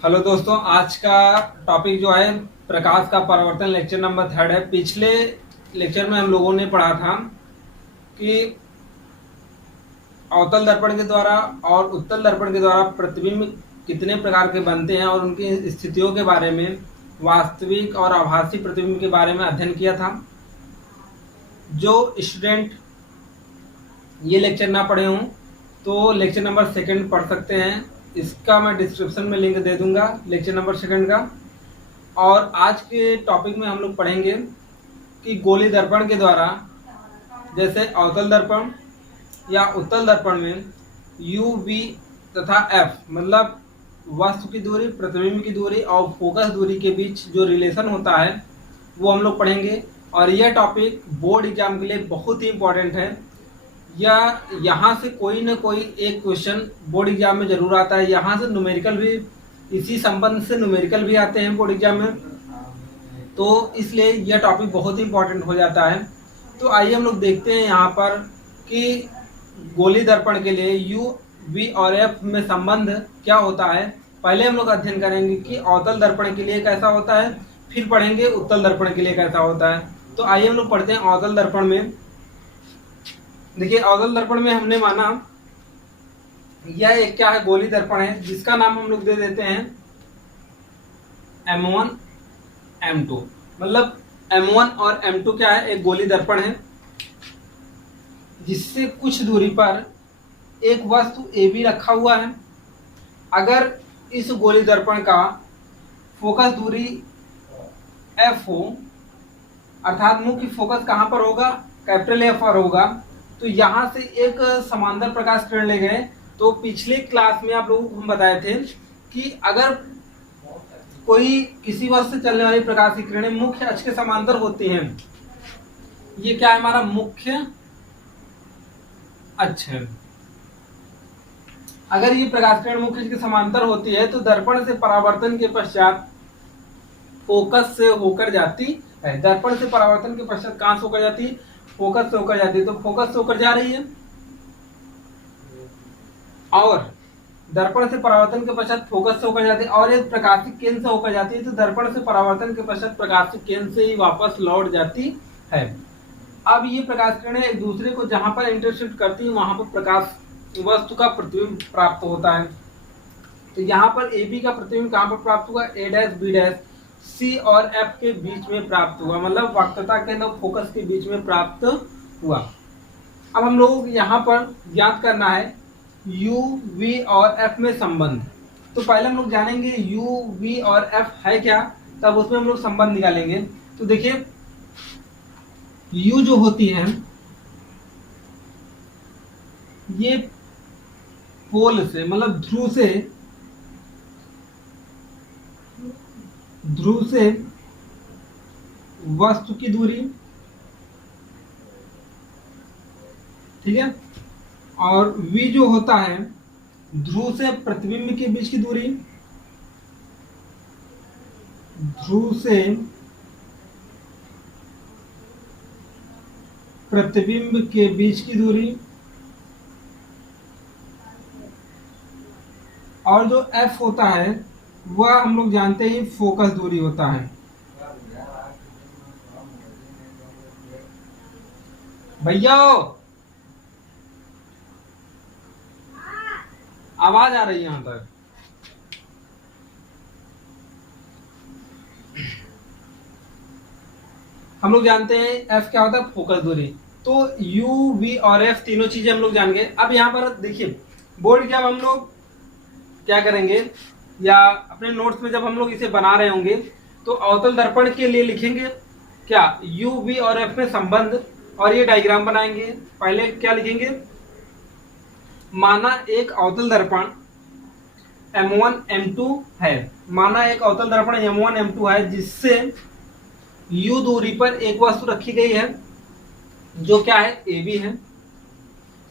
Hello दोस्तों, आज का टॉपिक जो है प्रकाश का परावर्तन लेक्चर नंबर 3 है। पिछले लेक्चर में हम लोगों ने पढ़ा था कि अवतल दर्पण के द्वारा और उत्तल दर्पण के द्वारा प्रतिबिंब कितने प्रकार के बनते हैं और उनकी स्थितियों के बारे में, वास्तविक और आभासी प्रतिबिंब के बारे में अध्ययन किया था। जो स्टूडेंट ये लेक्चर ना पढ़े हों तो लेक्चर नंबर 2 पढ़ सकते हैं। इसका मैं डिस्क्रिप्शन में लिंक दे दूंगा लेक्चर नंबर 2 का। और आज के टॉपिक में हम लोग पढ़ेंगे कि गोली दर्पण के द्वारा, जैसे अवतल दर्पण या उत्तल दर्पण में यू वी तथा एफ मतलब वस्तु की दूरी, प्रतिबिंब की दूरी और फोकस दूरी के बीच जो रिलेशन होता है वो हम लोग पढ़ेंगे। और यह टॉपिक बोर्ड एग्जाम के लिए बहुत ही इंपॉर्टेंट है। या यहाँ से कोई ना कोई एक क्वेश्चन बोर्ड एग्जाम में जरूर आता है। यहाँ से न्यूमेरिकल भी, इसी संबंध से न्यूमेरिकल भी आते हैं बोर्ड एग्जाम में, तो इसलिए यह टॉपिक बहुत ही इंपॉर्टेंट हो जाता है। तो आइए हम लोग देखते हैं यहाँ पर कि गोली दर्पण के लिए यू वी और एफ में संबंध क्या होता है। पहले हम लोग अध्ययन करेंगे कि अवतल दर्पण के लिए कैसा होता है, फिर पढ़ेंगे उत्तल दर्पण के लिए कैसा होता है। तो आइए हम लोग पढ़ते हैं अवतल दर्पण में। देखिए, अवतल दर्पण में हमने माना यह एक क्या है, गोली दर्पण है, जिसका नाम हम लोग दे देते हैं M1 M2। मतलब M1 और M2 क्या है, एक गोली दर्पण है जिससे कुछ दूरी पर एक वस्तु AB रखा हुआ है। अगर इस गोली दर्पण का फोकस दूरी F हो, अर्थात मुख्य फोकस कहां पर होगा, कैपिटल F पर होगा, तो यहां से एक समांतर प्रकाश किरण ले गए। तो पिछले क्लास में आप लोगों को हम बताए थे कि अगर कोई किसी वस्तु से चलने वाली प्रकाश की किरणें मुख्य अक्ष के समांतर होती हैं, ये क्या है, हमारा मुख्य अक्ष है। अगर ये प्रकाश किरण मुख्य अक्ष के समांतर होती है तो दर्पण से परावर्तन के पश्चात फोकस से होकर जाती है। दर्पण से परावर्तन के पश्चात कहां से होकर जाती है, फोकस से होकर जाती है। तो फोकस से होकर जा रही है और दर्पण से परावर्तन के पश्चात फोकस से होकर जाती है और एक प्रकाशिक केंद्र से होकर जाती है। तो दर्पण से परावर्तन के पश्चात प्रकाशिक केंद्र से ही वापस लौट जाती है। अब ये प्रकाश किरणें एक दूसरे को जहां पर इंटरसेप्ट करती है वहां पर प्रकाश वस्तु का प्रतिबिंब प्राप्त होता है। तो यहाँ पर ए बी का प्रतिबिंब कहां पर प्राप्त हुआ, ए डैश बी डैश सी और एफ के बीच में प्राप्त हुआ, मतलब वक्रता के और फोकस के बीच में प्राप्त हुआ। अब हम लोग यहाँ पर ज्ञात करना है यू वी और एफ में संबंध। तो पहले हम लोग जानेंगे यू वी और एफ है क्या, तब उसमें हम लोग संबंध निकालेंगे। तो देखिए, यू जो होती है ये पोल से मतलब ध्रुव से वस्तु की दूरी, ठीक है। और v जो होता है ध्रुव से प्रतिबिंब के बीच की दूरी, ध्रुव से प्रतिबिंब के बीच की दूरी। और जो f होता है वह हम लोग जानते ही फोकस दूरी होता है। भैया आवाज आ रही है यहां तक। हम लोग जानते हैं एफ क्या होता है, फोकस दूरी। तो यू वी और एफ तीनों चीजें हम लोग जान गए। अब यहाँ पर देखिए, बोर्ड जब हम लोग क्या करेंगे या अपने नोट्स में जब हम लोग इसे बना रहे होंगे तो अवतल दर्पण के लिए लिखेंगे क्या, यू वी और एफ में संबंध, और ये डायग्राम बनाएंगे। पहले क्या लिखेंगे, माना एक अवतल दर्पण M1 M2 है। माना एक अवतल दर्पण M1 M2 है जिससे U दूरी पर एक वस्तु रखी गई है जो क्या है, AB है।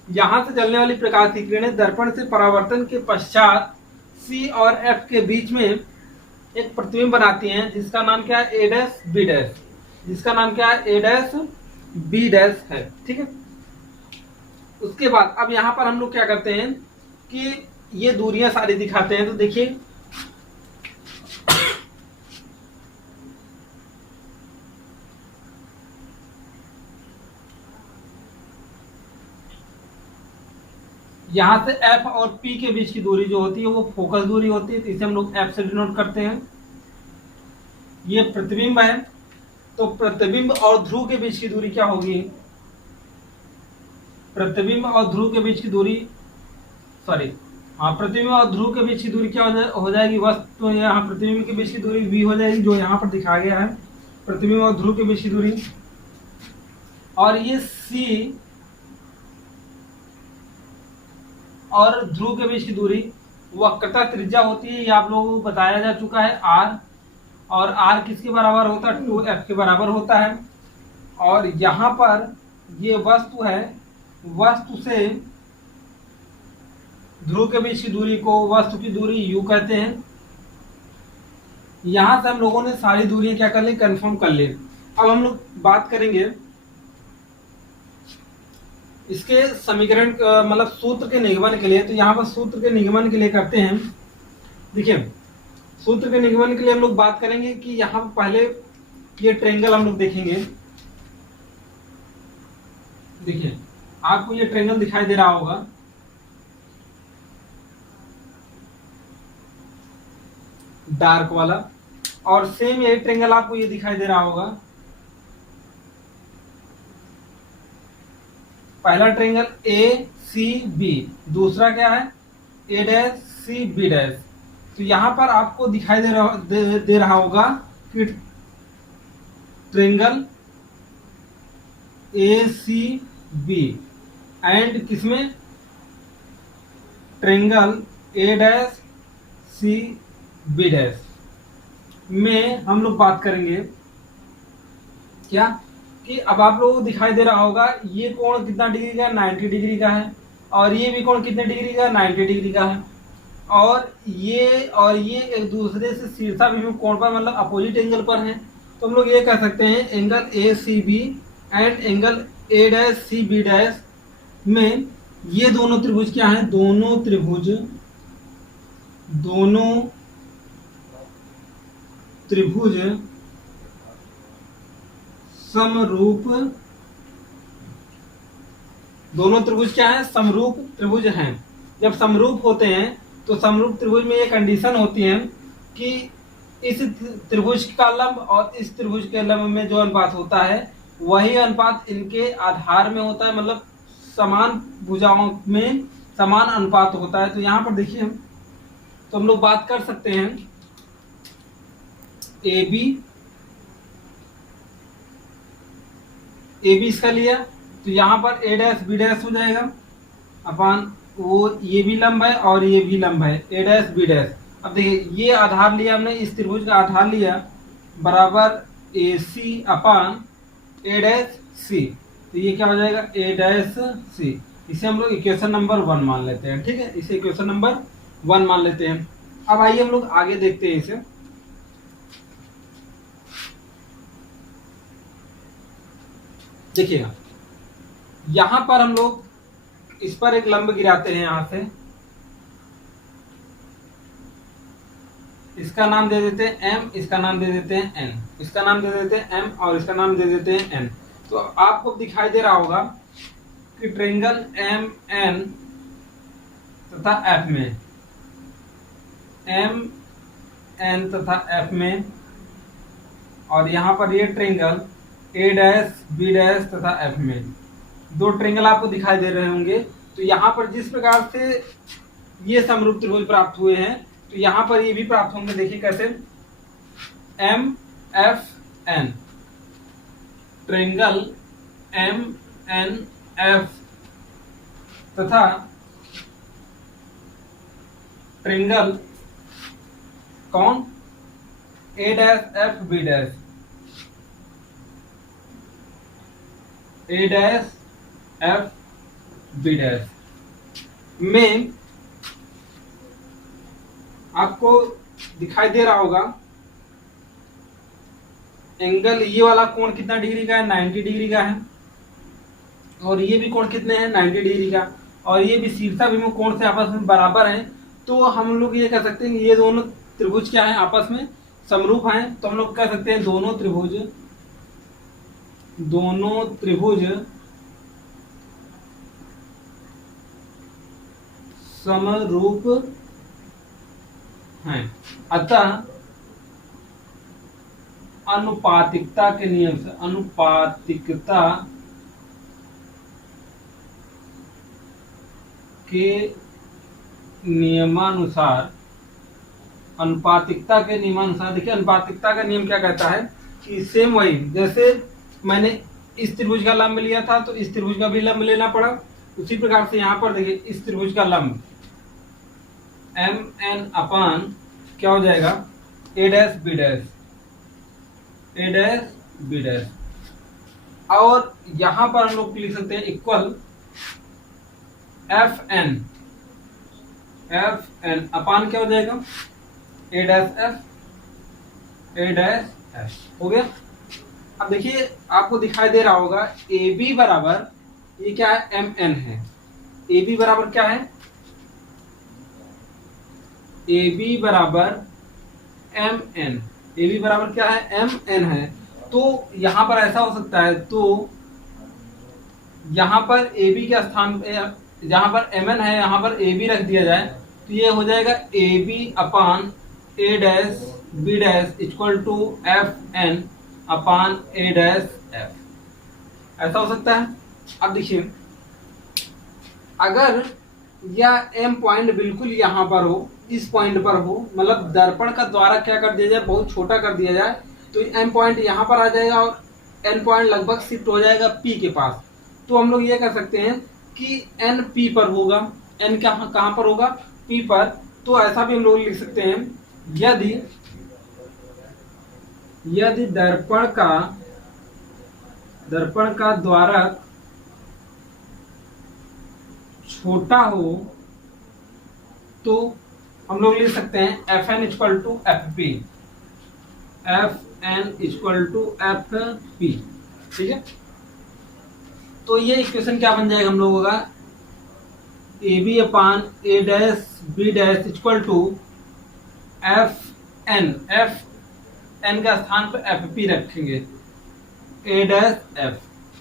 यहां से चलने वाली प्रकाश की किरणें दर्पण से परावर्तन के पश्चात C और F के बीच में एक प्रतिबिंब बनाती हैं जिसका नाम क्या है, A डैश B डैश, जिसका नाम क्या है, A डैश B डैश है, ठीक है। उसके बाद अब यहाँ पर हम लोग क्या करते हैं कि ये दूरियां सारी दिखाते हैं। तो देखिए, यहाँ से एफ और पी के बीच की दूरी जो होती है वो फोकस दूरी होती है, तो इसे हम लोग एफ से डिनोट करते हैं। ये प्रतिबिंब है, तो प्रतिबिंब और ध्रुव के बीच की दूरी क्या होगी? प्रतिबिंब और ध्रुव के बीच की दूरी, सॉरी, हाँ, प्रतिबिंब और ध्रुव के बीच की दूरी क्या हो जाएगी? वस्तु, तो यहाँ प्रतिबिंब के बीच की दूरी v हो जाएगी, जो यहाँ पर दिखाया गया है, प्रतिबिंब और ध्रुव के बीच की दूरी। और ये c और ध्रुव के बीच की दूरी वक्रता त्रिज्या होती है, ये आप लोगों को बताया जा चुका है, r, और r किसके बराबर होता है? 2f के बराबर होता है। और यहाँ पर ये वस्तु है, वस्तु से ध्रुव के बीच की दूरी को वस्तु की दूरी u कहते हैं। यहां से हम लोगों ने सारी दूरियां क्या कर ली? कंफर्म कर ली। अब हम लोग बात करेंगे इसके समीकरण, मतलब सूत्र के निगमन के लिए। तो यहाँ पर सूत्र के निगमन के लिए करते हैं। देखिए, सूत्र के निगमन के लिए हम लोग बात करेंगे कि यहाँ पर पहले ये ट्रायंगल हम लोग देखेंगे। देखिए, आपको ये ट्रायंगल दिखाई दे रहा होगा, डार्क वाला, और सेम यही ट्रायंगल आपको ये दिखाई दे रहा होगा। पहला ट्रायंगल ए सी बी, दूसरा क्या है? A dash C B dash. तो यहां पर आपको दिखाई दे रहा होगा कि triangle A C B and किसमें? Triangle A dash C B dash में हम लोग बात करेंगे क्या कि अब आप लोगों को दिखाई दे रहा होगा ये कोण कितना डिग्री का है? 90 डिग्री का है। और ये भी कोण कितने डिग्री का है? 90 डिग्री का है। और ये एक दूसरे से शीर्षाभिमुख कोण पर, मतलब अपोजिट एंगल पर है। तो हम लोग ये कह सकते हैं angle A C B and angle A dash C B dash में ये दोनों त्रिभुज क्या है? दोनों त्रिभुज समरूप, दोनों त्रिभुज क्या है? समरूप त्रिभुज हैं। जब समरूप होते हैं तो समरूप त्रिभुज में ये कंडीशन होती है कि इस त्रिभुज का लंब और इस त्रिभुज के लंब में जो अनुपात होता है वही अनुपात इनके आधार में होता है, मतलब समान भुजाओं में समान अनुपात होता है। तो यहाँ पर देखिए, तो हम लोग बात कर सकते हैं ए बी इसका लिया, तो यहाँ पर ए डैश बी डैश हो जाएगा अपान वो, ये भी लंब है और ये भी लंब है, ए डैश बी डैश। अब देखिए, ये आधार लिया हमने, इस त्रिभुज का आधार लिया बराबर ए सी अपान ए डैश सी, तो ये क्या हो जाएगा? A dash C. इसे हम लोग इक्वेशन नंबर 1 मान लेते हैं। ठीक है, इसे इक्वेशन नंबर 1 मान लेते हैं। अब आइए हम लोग आगे देखते हैं इसे। देखिएगा, यहां पर हम लोग इस पर एक लंब गिराते हैं। यहां से इसका नाम दे देते हैं m, इसका नाम दे देते हैं n, इसका नाम दे देते हैं m और इसका नाम दे देते हैं n। तो आपको दिखाई दे रहा होगा कि ट्रायंगल एम एन तथा f में, m n तथा f में, और यहां पर ये triangle A dash B dash तथा f में, दो ट्रायंगल आपको दिखाई दे रहे होंगे। तो यहाँ पर जिस प्रकार से ये समरूप त्रिभुज प्राप्त हुए हैं, तो यहाँ पर ये भी प्राप्त होंगे। देखिए कैसे, M F N, triangle M N F तथा ट्रायंगल कौन? A dash F B dash, A dash F B dash में आपको दिखाई दे रहा होगा एंगल, ये वाला कोण कितना डिग्री का है? 90 डिग्री का है। और ये भी कोण कितने हैं? 90 डिग्री का। और ये भी शीर्षाभिमुख कोण से आपस में बराबर हैं। तो हम लोग ये कह सकते हैं कि ये दोनों त्रिभुज क्या है? आपस में समरूप हैं। तो हम लोग कह सकते हैं दोनों त्रिभुज समरूप हैं। अतः अनुपातिकता के नियम से, अनुपातिकता के नियमानुसार, अनुपातिकता के नियमानुसार, देखिए अनुपातिकता का नियम क्या कहता है कि सेम वही, जैसे मैंने इस त्रिभुज का लंब लिया था तो इस त्रिभुज का भी लंब लेना पड़ा, उसी प्रकार से यहाँ पर देखिए इस त्रिभुज का लंब mn अपान क्या हो जाएगा a dash b dash, a dash b dash, और यहां पर हम लोग लिख सकते हैं इक्वल fn, fn अपान क्या हो जाएगा a dash f, a dash f हो गया। अब देखिए आपको दिखाई दे रहा होगा AB बराबर, ये क्या है mn है, AB बराबर क्या है, AB बराबर mn, AB बराबर क्या है mn है। तो यहां पर ऐसा हो सकता है, तो यहां पर AB के स्थान पे जहां पर mn है यहां पर AB रख दिया जाए तो ये हो जाएगा AB upon a dash b dash equal to fn upon a dash f, ऐसा हो सकता है। अब देखिए अगर यह m पॉइंट बिल्कुल यहाँ पर हो, इस पॉइंट पर हो, मतलब दर्पण का द्वारा क्या कर दिया जाए, बहुत छोटा कर दिया जाए, तो m पॉइंट यहाँ पर आ जाएगा और n पॉइंट लगभग शिफ्ट हो जाएगा p के पास। तो हम लोग ये कर सकते हैं कि n p पर होगा, n कहाँ पर होगा, p पर। तो ऐसा भी हम लोग लिख सकते हैं, यदि दर्पण का द्वारक छोटा हो तो हम लोग लिख सकते हैं fn equal to fp, fn equal to fp, ठीक है। तो ये इक्वेशन क्या बन जाएगा हम लोगों का, AB upon a dash b dash equal to fn, fn का स्थान पर fp रखेंगे, a डैश f,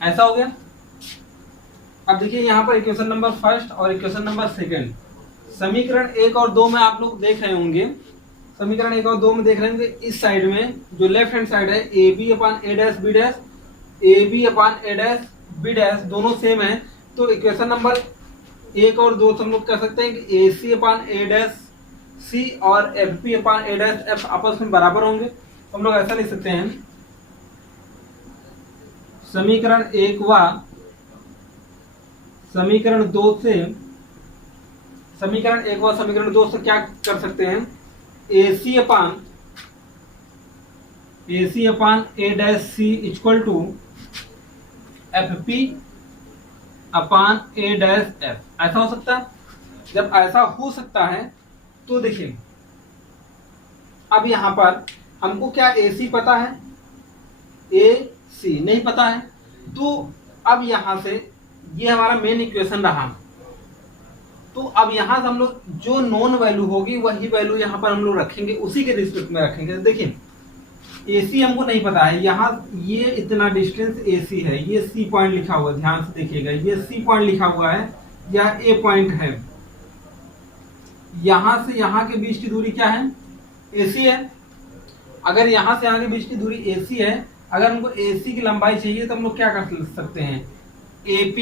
ऐसा हो गया। अब देखिए यहाँ पर इक्वेशन नंबर फर्स्ट और इक्वेशन नंबर सेकंड, समीकरण 1 और 2 में आप लोग देख रहे होंगे, समीकरण 1 और 2 में देख रहे होंगे, इस साइड में जो लेफ्ट हैंड साइड है AB upon a dash b dash, AB upon a dash b dash दोनों सेम है। तो इक्वेशन नंबर 1 और 2 से हम लोग कह सकते हैं कि AC upon a dash c और FP upon a dash f आपस में बराबर होंगे। हम लोग ऐसा लिख सकते हैं, समीकरण 1 व समीकरण 2 से, समीकरण 1 व समीकरण 2 से क्या कर सकते हैं, AC upon a dash c equal to FP upon a dash f, ऐसा हो सकता है। जब ऐसा हो सकता है तो देखिए अब यहां पर हमको क्या AC पता है, AC नहीं पता है, तो अब यहां से ये हमारा मेन इक्वेशन रहा। तो अब यहां से हम लोग जो नॉन वैल्यू होगी वही वैल्यू यहां पर हम लोग रखेंगे, उसी के रिस्पेक्ट में रखेंगे। देखिए AC हमको नहीं पता है, यहाँ ये इतना डिस्टेंस AC है, ये C पॉइंट लिखा हुआ है, ध्यान से देखिएगा, ये C पॉइंट लिखा हुआ है, यह A पॉइंट है, यहां से यहां के बीच की दूरी क्या है, AC है। अगर यहां से यहां के बीच की दूरी AC है, अगर हमको AC की लंबाई चाहिए तो हम लोग क्या कर सकते हैं, AP,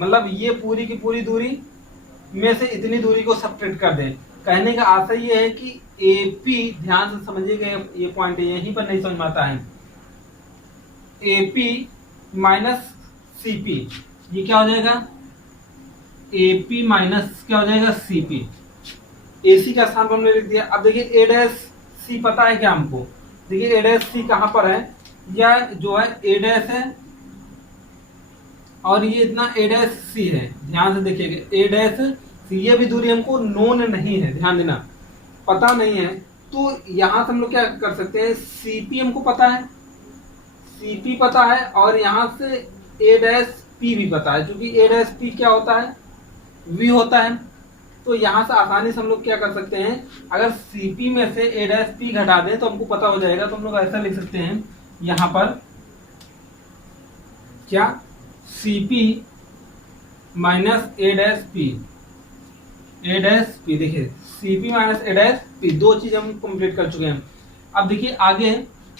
मतलब ये पूरी की पूरी दूरी में से इतनी दूरी को सब्ट्रैक्ट कर दें। कहने का आशय ये है कि AP, ध्यान से समझिएगा, ये पॉइंट यहीं पर नहीं समझ में आता है, AP माइनस CP, ये क्या हो जाएगा, AP माइनस क्या हो जाएगा CP, AC का स्थान पर हमने लिख दिया। अब देखिए A डैश C पता है क्या हमको, देखिए A डैश C कहाँ पर है, यह जो है A डैश है और ये इतना A डैश C है, ध्यान से देखिएगा, A डैश C, ये भी दूरी हमको नोन नहीं है, ध्यान देना, पता नहीं है। तो यहां से हम लोग क्या कर सकते हैं, CP हमको पता है, CP पता है, और यहां से A डैश P भी पता है, क्योंकि A डैश P क्या होता है, V होता है। तो यहां से आसानी से हम लोग क्या कर सकते हैं, अगर CP में से A डैश P घटा दें तो हमको पता हो जाएगा। तो हम लोग ऐसा लिख सकते हैं यहां पर क्या, CP minus A dash P A dash P, देखिए Cp minus A dash P, दो चीज हम कंप्लीट कर चुके हैं। अब देखिए आगे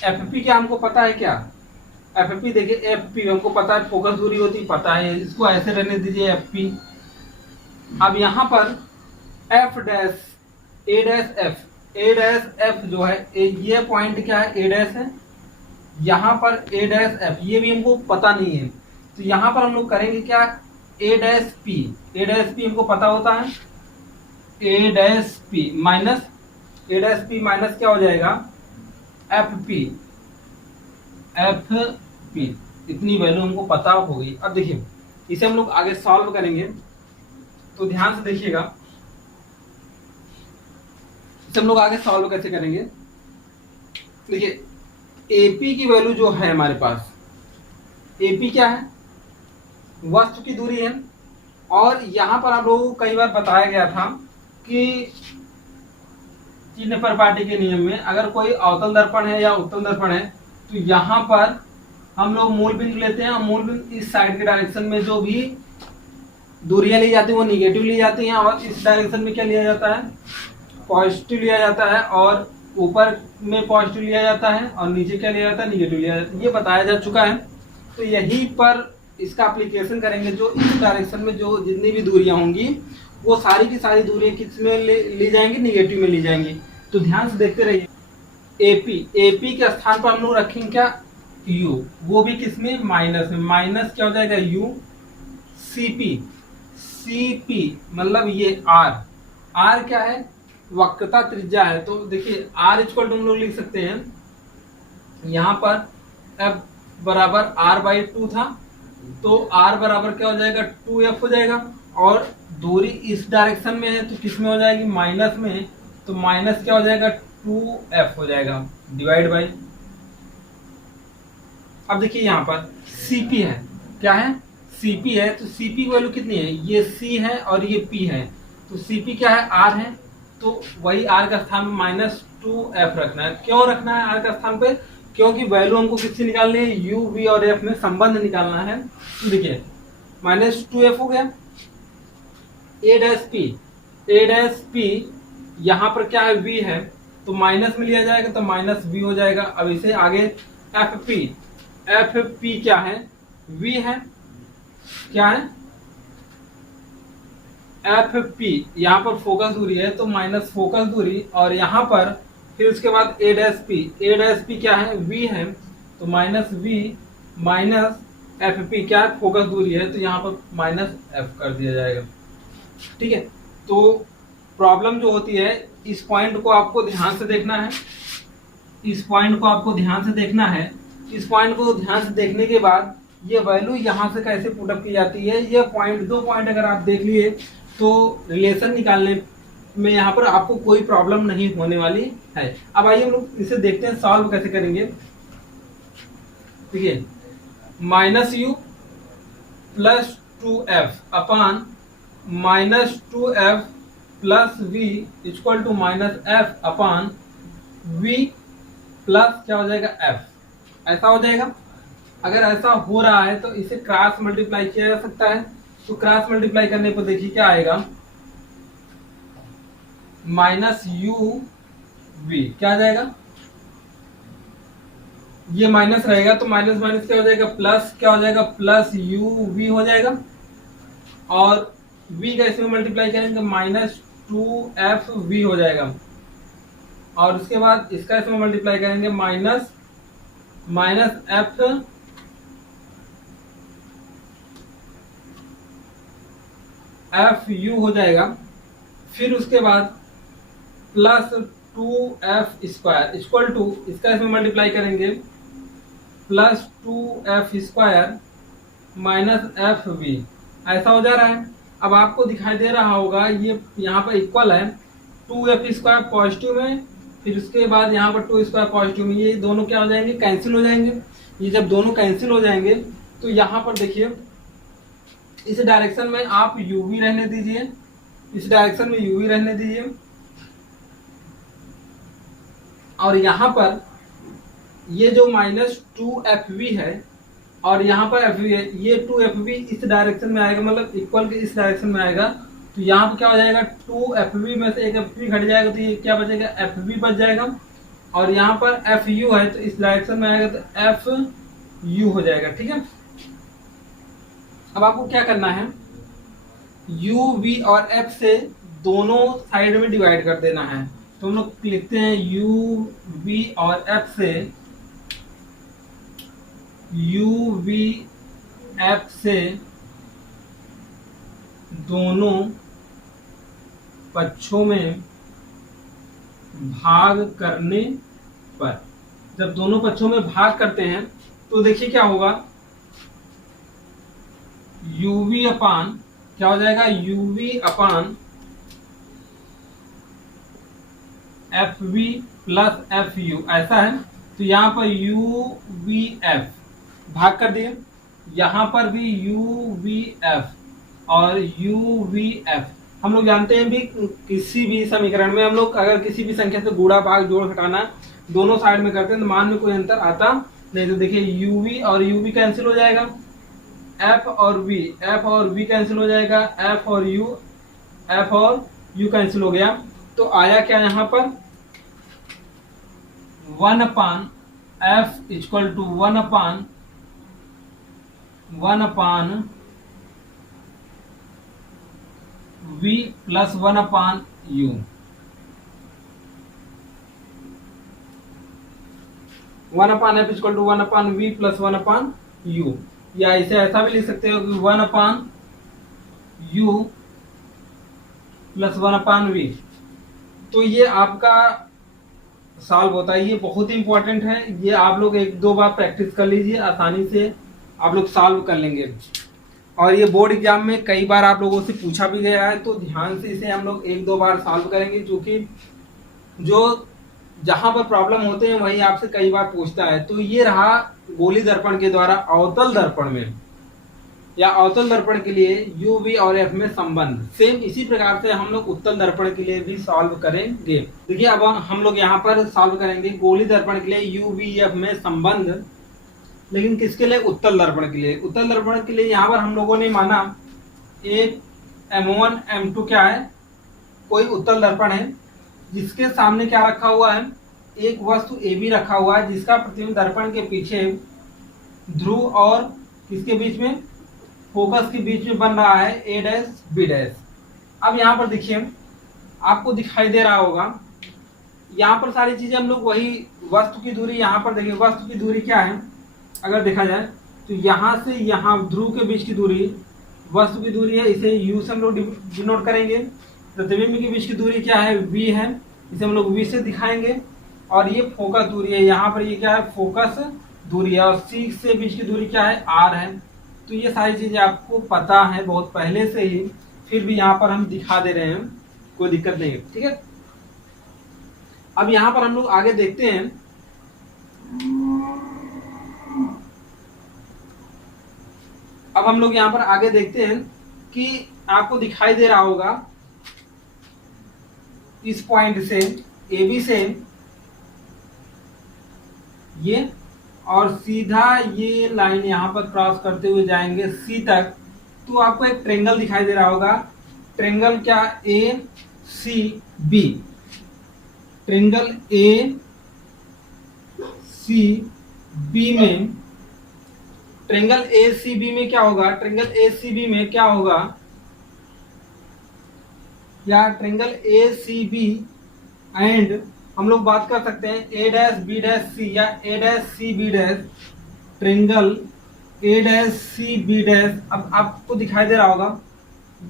Fp क्या हमको पता है क्या? Fp देखिए Fp हमको पता है, फोकस दूरी होती पता है, इसको ऐसे रहने दीजिए Fp। अब यहाँ पर F dash A dash F, A dash F जो है ये पॉइंट क्या है, ए डैश है, यहाँ पर ए डैश एफ ये भी हमको पता नहीं है, तो यहाँ पर हम लोग करेंगे क्या, ए dash P, A dash P हमको पता होता है, A dash P minus, A dash P minus क्या हो जाएगा, एफ पी, एफ पी, इतनी वैल्यू हमको पता हो गई। अब देखिए इसे हम लोग आगे सॉल्व करेंगे, तो ध्यान से देखिएगा इसे हम लोग आगे सॉल्व कैसे करेंगे। देखिए एपी की वैल्यू जो है हमारे पास, एपी क्या है, वस्तु की दूरी है, और यहां पर आप लोगों को कई बार बताया गया था कि चिन्ह परिपाटी के नियम में अगर कोई अवतल दर्पण है या उत्तल दर्पण है तो यहाँ पर हम लोग मूल बिंदु लेते हैं, और मूल बिंदु इस साइड के डायरेक्शन में जो भी दूरियां ली जाती है वो निगेटिव ली जाती हैं, और इस डायरेक्शन में क्या लिया जाता है, पॉजिटिव लिया जाता है, और ऊपर में पॉजिटिव लिया जाता है और नीचे क्या लिया जाता है, निगेटिव लिया जाता है, ये बताया जा चुका है। तो यहीं पर इसका एप्लीकेशन करेंगे, जो इस डायरेक्शन में जो जितनी भी दूरियां होंगी वो सारी की सारी दूरियां किस में ली जाएंगी, निगेटिव में ली जाएंगी। तो ध्यान से देखते रहिए, एपी, एपी के स्थान पर हम लोग रखेंगे क्या, यू, वो भी किस में, माइनस में, माइनस क्या हो जाएगा यू, सीपी, सीपी मतलब ये आर, आर क्या है, वक्रता त्रिज्या है। तो देखिए आर इक्वल टू हम लोग लिख सकते हैं, यहाँ पर एफ बराबर आर बाई 2 था, तो आर बराबर क्या हो जाएगा, 2f हो जाएगा, और दूरी इस डायरेक्शन में है तो किस में हो जाएगी, माइनस में, तो माइनस क्या हो जाएगा, 2f हो जाएगा, डिवाइड बाई। अब देखिए यहाँ पर Cp है, क्या है, Cp है, तो Cp की वैल्यू कितनी है, ये C है और ये P है, तो Cp क्या है, R है, तो वही R का स्थान में -2f रखना है। क्यों रखना है R का स्थान पे, क्योंकि वैल्यू हमको किससे निकालनी है, U, V और F में संबंध निकालना है। तो देखिए -2f हो गया, A dash P, A dash P यहाँ पर क्या है, V है, तो माइनस में लिया जाएगा तो -V हो जाएगा। अब इसे आगे FP, FP क्या है, V है, क्या है FP, यहाँ पर फोकस दूरी है तो माइनस फोकस दूरी, और यहाँ पर फिर उसके बाद A dash P, A dash P क्या है, V है, तो -V माइनस FP क्या है, फोकस दूरी है, तो यहाँ पर -F कर दिया जाएगा। ठीक है, तो प्रॉब्लम जो होती है, इस पॉइंट को आपको ध्यान से देखना है, इस पॉइंट को आपको ध्यान से देखना है, इस पॉइंट को ध्यान से देखने के बाद ये वैल्यू यहाँ से कैसे पुटअप की जाती है, ये पॉइंट, दो पॉइंट अगर आप देख लिए तो रिलेशन निकालने में यहाँ पर आपको कोई प्रॉब्लम नहीं होने वाली है। अब आइए हम लोग इसे देखते हैं सॉल्व कैसे करेंगे। देखिए -u plus 2f upon -2f plus v equal to -f upon v plus क्या हो जाएगा f, ऐसा हो जाएगा। अगर ऐसा हो रहा है तो इसे क्रॉस मल्टीप्लाई किया जा सकता है, तो क्रॉस मल्टीप्लाई करने पर देखिए क्या आएगा, -uv क्या आ जाएगा, ये माइनस रहेगा तो माइनस माइनस क्या हो जाएगा, प्लस क्या हो जाएगा, प्लस uv हो जाएगा, और v का इसमें मल्टीप्लाई करेंगे -2fv हो जाएगा, और उसके बाद इसका इसमें मल्टीप्लाई करेंगे माइनस fu हो जाएगा। फिर उसके बाद plus 2f square equal to, इसका इसमें मल्टीप्लाई करेंगे plus 2f square minus fv, ऐसा हो जा रहा है। अब आपको दिखाई दे रहा होगा ये यहाँ पर इक्वल है, 2f स्क्वायर पॉजिटिव में, फिर उसके बाद यहाँ पर 2 स्क्वायर पॉजिटिव में, ये दोनों क्या हो जाएंगे, कैंसिल हो जाएंगे। ये जब दोनों कैंसिल हो जाएंगे तो यहाँ पर देखिए इस डायरेक्शन में आप uv रहने दीजिए, इस डायरेक्शन में uv रहने दीजिए, और यहाँ पर ये जो -2fv है और यहाँ पर fv है, ये 2fv इस डायरेक्शन में आएगा, मतलब इक्वल के इस डायरेक्शन में आएगा, तो यहाँ पर क्या हो जाएगा, 2FV में से एक FV घट जाएगा तो ये क्या बचेगा, FV बच जाएगा। और यहाँ पर FU है तो इस डायरेक्शन में आएगा तो FU हो जाएगा। ठीक है, अब आपको क्या करना है, UV और F से दोनों साइड में डिवाइड कर देना है। तो हम लोग लिखते हैं UV और F से, UVF से दोनों पक्षों में भाग करने पर, जब दोनों पक्षों में भाग करते हैं तो देखिए क्या होगा, UV अपान क्या हो जाएगा, UV अपान FV प्लस FU ऐसा है। तो यहाँ पर UVF भाग कर दिए, यहाँ पर भी UVF और UVF। हम लोग जानते हैं भी किसी भी समीकरण में हम लोग अगर किसी भी संख्या से गुणा भाग जोड़ घटाना दोनों साइड में करते हैं तो मान में कोई अंतर आता नहीं। तो देखिए UV और UV कैंसिल हो जाएगा, F और V कैंसिल हो जाएगा, F और U कैंसिल हो गया। तो आया क्या यहाँ पर 1/F equal to 1/1 V plus 1/U। 1/F equal to 1/V plus 1/U, या इसे ऐसा भी लिख सकते हो कि 1/U प्लस 1/V। तो ये आपका सॉल्व होता है, ये बहुत ही इंपॉर्टेंट है। ये आप लोग एक दो बार प्रैक्टिस कर लीजिए, आसानी से आप लोग सॉल्व कर लेंगे। और ये बोर्ड एग्जाम में कई बार आप लोगों से पूछा भी गया है, तो ध्यान से इसे हम लोग एक दो बार सॉल्व करेंगे, क्योंकि जो जहां पर प्रॉब्लम होते हैं वही आपसे कई बार पूछता है। तो ये रहा गोली दर्पण के द्वारा अवतल दर्पण में या अवतल दर्पण के लिए UV और F में संबंध। सेम इसी प्रकार से हम लोग उत्तल दर्पण के लिए भी सॉल्व करेंगे। देखिए अब हम लोग यहाँ पर सॉल्व करेंगे गोली दर्पण के लिए UV F में संबंध, लेकिन किसके लिए, उत्तल दर्पण के लिए। उत्तल दर्पण के लिए यहाँ पर हम लोगों ने माना एक M1 M2 क्या है, कोई उत्तल दर्पण है जिसके सामने क्या रखा हुआ है, एक वस्तु AB रखा हुआ है जिसका प्रतिबिंब दर्पण के पीछे ध्रुव और किसके बीच में, फोकस के बीच में बन रहा है A डैश B डैश। अब यहाँ पर देखिए आपको दिखाई दे रहा होगा, यहाँ पर सारी चीजें हम लोग वही वस्तु की दूरी, यहाँ पर देखिए वस्तु की दूरी क्या है, अगर देखा जाए तो यहाँ से यहाँ ध्रुव के बीच की दूरी वस्तु की दूरी है, इसे U से हम लोग डिनोट करेंगे। प्रतिबिंब के बीच की दूरी क्या है, V है, इसे हम लोग V से दिखाएंगे। और ये फोकस दूरी है, यहाँ पर ये क्या है, फोकस दूरी है। और C से बीच की दूरी क्या है, R है। तो ये सारी चीजें आपको पता है बहुत पहले से ही, फिर भी यहाँ पर हम दिखा दे रहे हैं, कोई दिक्कत नहीं है। ठीक है, अब यहाँ पर हम लोग आगे देखते हैं। अब हम लोग यहाँ पर आगे देखते हैं कि आपको दिखाई दे रहा होगा इस पॉइंट से AB से ये, और सीधा ये लाइन यहाँ पर क्रॉस करते हुए जाएंगे C तक। तो आपको एक ट्रेंगल दिखाई दे रहा होगा, ट्रेंगल क्या, ACB, ट्रेंगल ACB में, ट्रेंगल ACB में क्या होगा, ट्रेंगल ACB में क्या होगा, या ट्रेंगल ACB एंड हम लोग बात कर सकते हैं A dash B dash C या A dash C B dash, triangle A dash C B dash. अब आपको दिखाई दे रहा होगा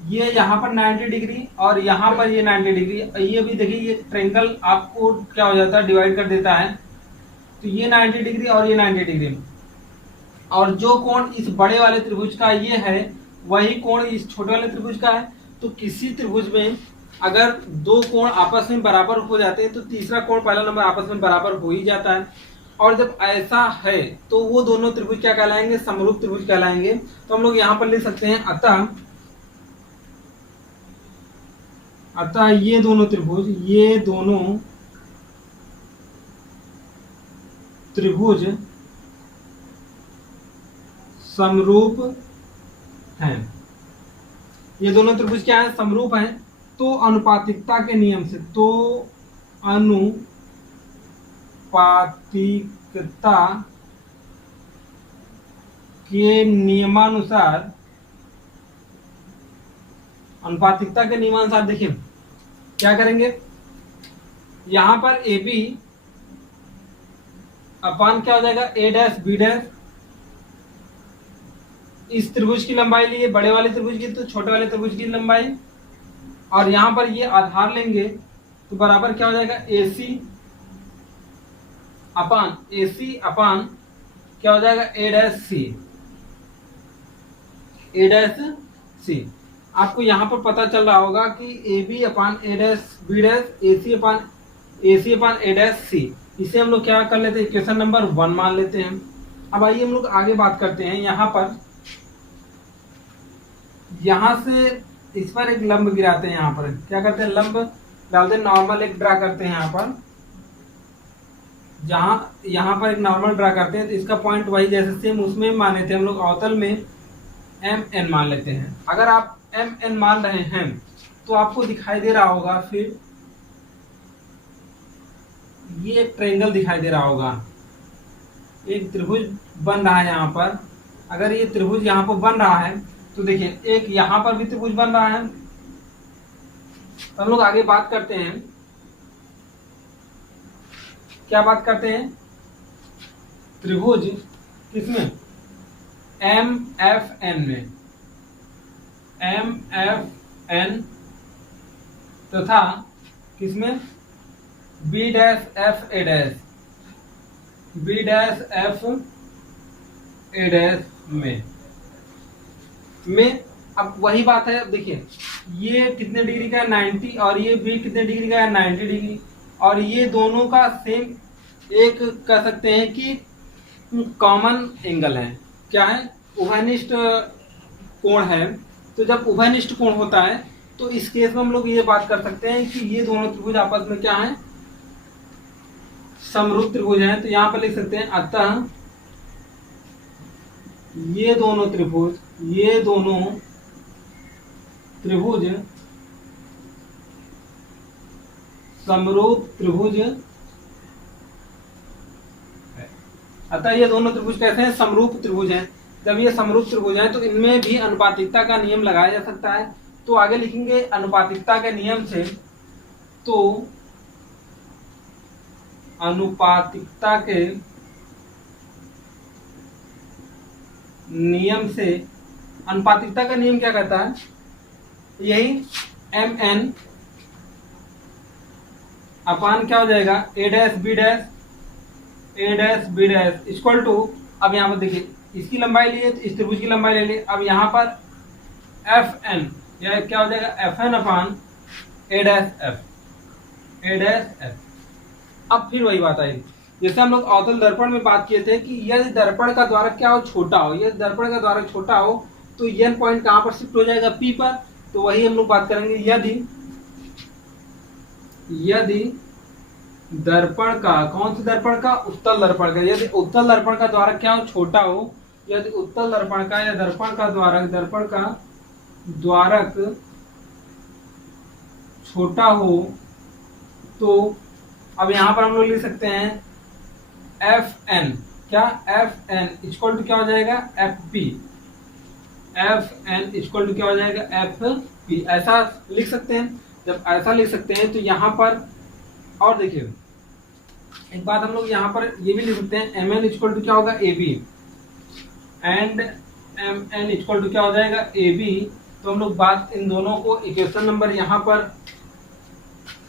ये यहाँ पर 90 डिग्री और यहाँ पर ये 90 डिग्री। ये भी देखिए ये ट्रेंगल आपको क्या हो जाता है, डिवाइड कर देता है। तो ये 90 डिग्री और ये 90 डिग्री, और जो कोण इस बड़े वाले त्रिभुज का ये है वही कोण इस छोटे वाले त्रिभुज का है। तो किसी त्रिभुज में अगर दो कोण आपस में बराबर हो जाते हैं तो तीसरा कोण पहला नंबर आपस में बराबर हो ही जाता है। और जब ऐसा है तो वो दोनों त्रिभुज क्या कहलाएंगे, समरूप त्रिभुज कहलाएंगे। तो हम लोग यहाँ पर लिख सकते हैं अतः ये दोनों त्रिभुज समरूप हैं। ये दोनों त्रिभुज क्या है, समरूप हैं। तो अनुपातिकता के नियम से, तो अनुपातिकता के नियमानुसार, अनुपातिकता के नियमानुसार देखिए क्या करेंगे, यहां पर ए बी अपान क्या हो जाएगा, ए डैश बी डैश, इस त्रिभुज की लंबाई लिए बड़े वाले त्रिभुज की, तो छोटे वाले त्रिभुज की लंबाई, और यहां पर ये आधार लेंगे तो बराबर क्या हो जाएगा, ए सी अपान क्या हो जाएगा, A dash C, A dash सी। आपको यहां पर पता चल रहा होगा कि A B upon A dash B dash, A C upon A dash C, इसे हम लोग क्या कर लेते हैं, इक्वेशन नंबर 1 मान लेते हैं। अब आइए हम लोग आगे बात करते हैं। यहां से इस पर एक लंब गिराते हैं, यहां पर क्या करते हैं, लंब डालते हैं, नॉर्मल एक ड्रा करते हैं यहां पर, यहां पर एक नॉर्मल ड्रा करते हैं। तो इसका पॉइंट वही जैसे सेम उसमें माने थे हम लोग, अवतल में एम एन मान लेते हैं। अगर आप एम एन मान रहे हैं तो आपको दिखाई दे रहा होगा, फिर ये एक ट्रायंगल दिखाई दे रहा होगा, एक त्रिभुज बन रहा है यहाँ पर। अगर ये त्रिभुज यहाँ पर बन रहा है तो देखिए एक यहाँ पर भी त्रिभुज बन रहा है। तो हम लोग आगे बात करते हैं, क्या बात करते हैं, त्रिभुज किसमें, एम एफ एन में, एम एफ एन तथा किसमें, B dash F A dash, B dash F A dash में। अब वही बात है, अब देखिए ये कितने डिग्री का है, 90, और ये भी कितने डिग्री का है, 90 डिग्री, और ये दोनों का सेम एक कह सकते हैं कि कॉमन एंगल है। क्या है, उभयनिष्ठ कोण है। तो जब उभयनिष्ठ कोण होता है तो इस केस में हम लोग ये बात कर सकते हैं कि ये दोनों त्रिभुज आपस में क्या है, समरूप त्रिभुज हैं। तो यहां पर लिख सकते हैं, अतः ये दोनों त्रिभुज समरूप त्रिभुज, अतः ये दोनों त्रिभुज कैसे हैं, समरूप त्रिभुज हैं। जब ये समरूप त्रिभुज हैं तो इनमें भी अनुपातिकता का नियम लगाया जा सकता है। तो आगे लिखेंगे अनुपातिकता के नियम से, तो अनुपातिकता के नियम से, अनुपातिकता का नियम क्या कहता है, यही एम एन अपान क्या हो जाएगा, A dash B dash, A dash B dash equal to, अब यहाँ पर देखिए इसकी लंबाई लिए तो इस त्रिभुज की लंबाई ले ली। अब यहाँ पर एफ एन, यह क्या हो जाएगा, F N upon A dash F, A dash F. अब फिर वही बात आई, जैसे हम लोग अवतल दर्पण में बात किए थे कि यदि दर्पण का द्वारक क्या हो, छोटा हो, यदि दर्पण का द्वारक छोटा हो तो एन पॉइंट कहां पर शिफ्ट हो जाएगा, पी पर। तो वही हम लोग बात करेंगे, यदि दर्पण का, कौन से दर्पण का, उत्तल दर्पण का, यदि उत्तल दर्पण का द्वारक क्या हो, छोटा हो, यदि उत्तल दर्पण का या दर्पण का द्वारक छोटा हो तो अब यहां पर हम लोग लिख सकते हैं एफ एन, क्या, एफ एन इक्वल टू क्या हो जाएगा, F P, F N equal to क्या हो जाएगा, एफ पी। ऐसा लिख सकते हैं। जब ऐसा लिख सकते हैं तो यहाँ पर, और देखिए एक बात हम लोग यहाँ पर ये भी लिख सकते हैं, एम एन इक्वल टू क्या होगा, A B, and M N equal to क्या हो जाएगा, ए बी। तो हम लोग बात इन दोनों को इक्वेशन नंबर यहाँ पर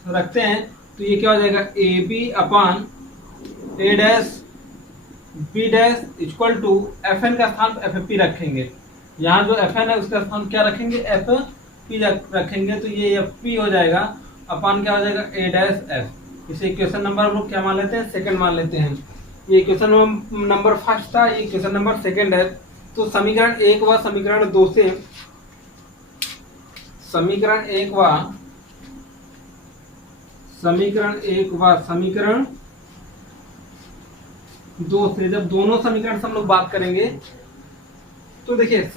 रखते हैं। तो ये क्या हो जाएगा, A B upon A dash B dash equal to, F N का स्थान एफ पी रखेंगे, यहाँ जो एफ एन है उसका स्थान क्या रखेंगे, एफ पी रखेंगे। तो ये एफ पी हो जाएगा अपान क्या हो जाएगा, ए डैश एफ। इसे इक्वेशन नंबर हम लोग क्या मान लेते हैं, सेकंड मान लेते हैं। ये इक्वेशन नंबर फर्स्ट था, ये इक्वेशन नंबर सेकंड है। तो समीकरण 1 व समीकरण 2 से, समीकरण 1 व समीकरण 2 से जब दोनों समीकरण से हम लोग बात करेंगे तो देखिए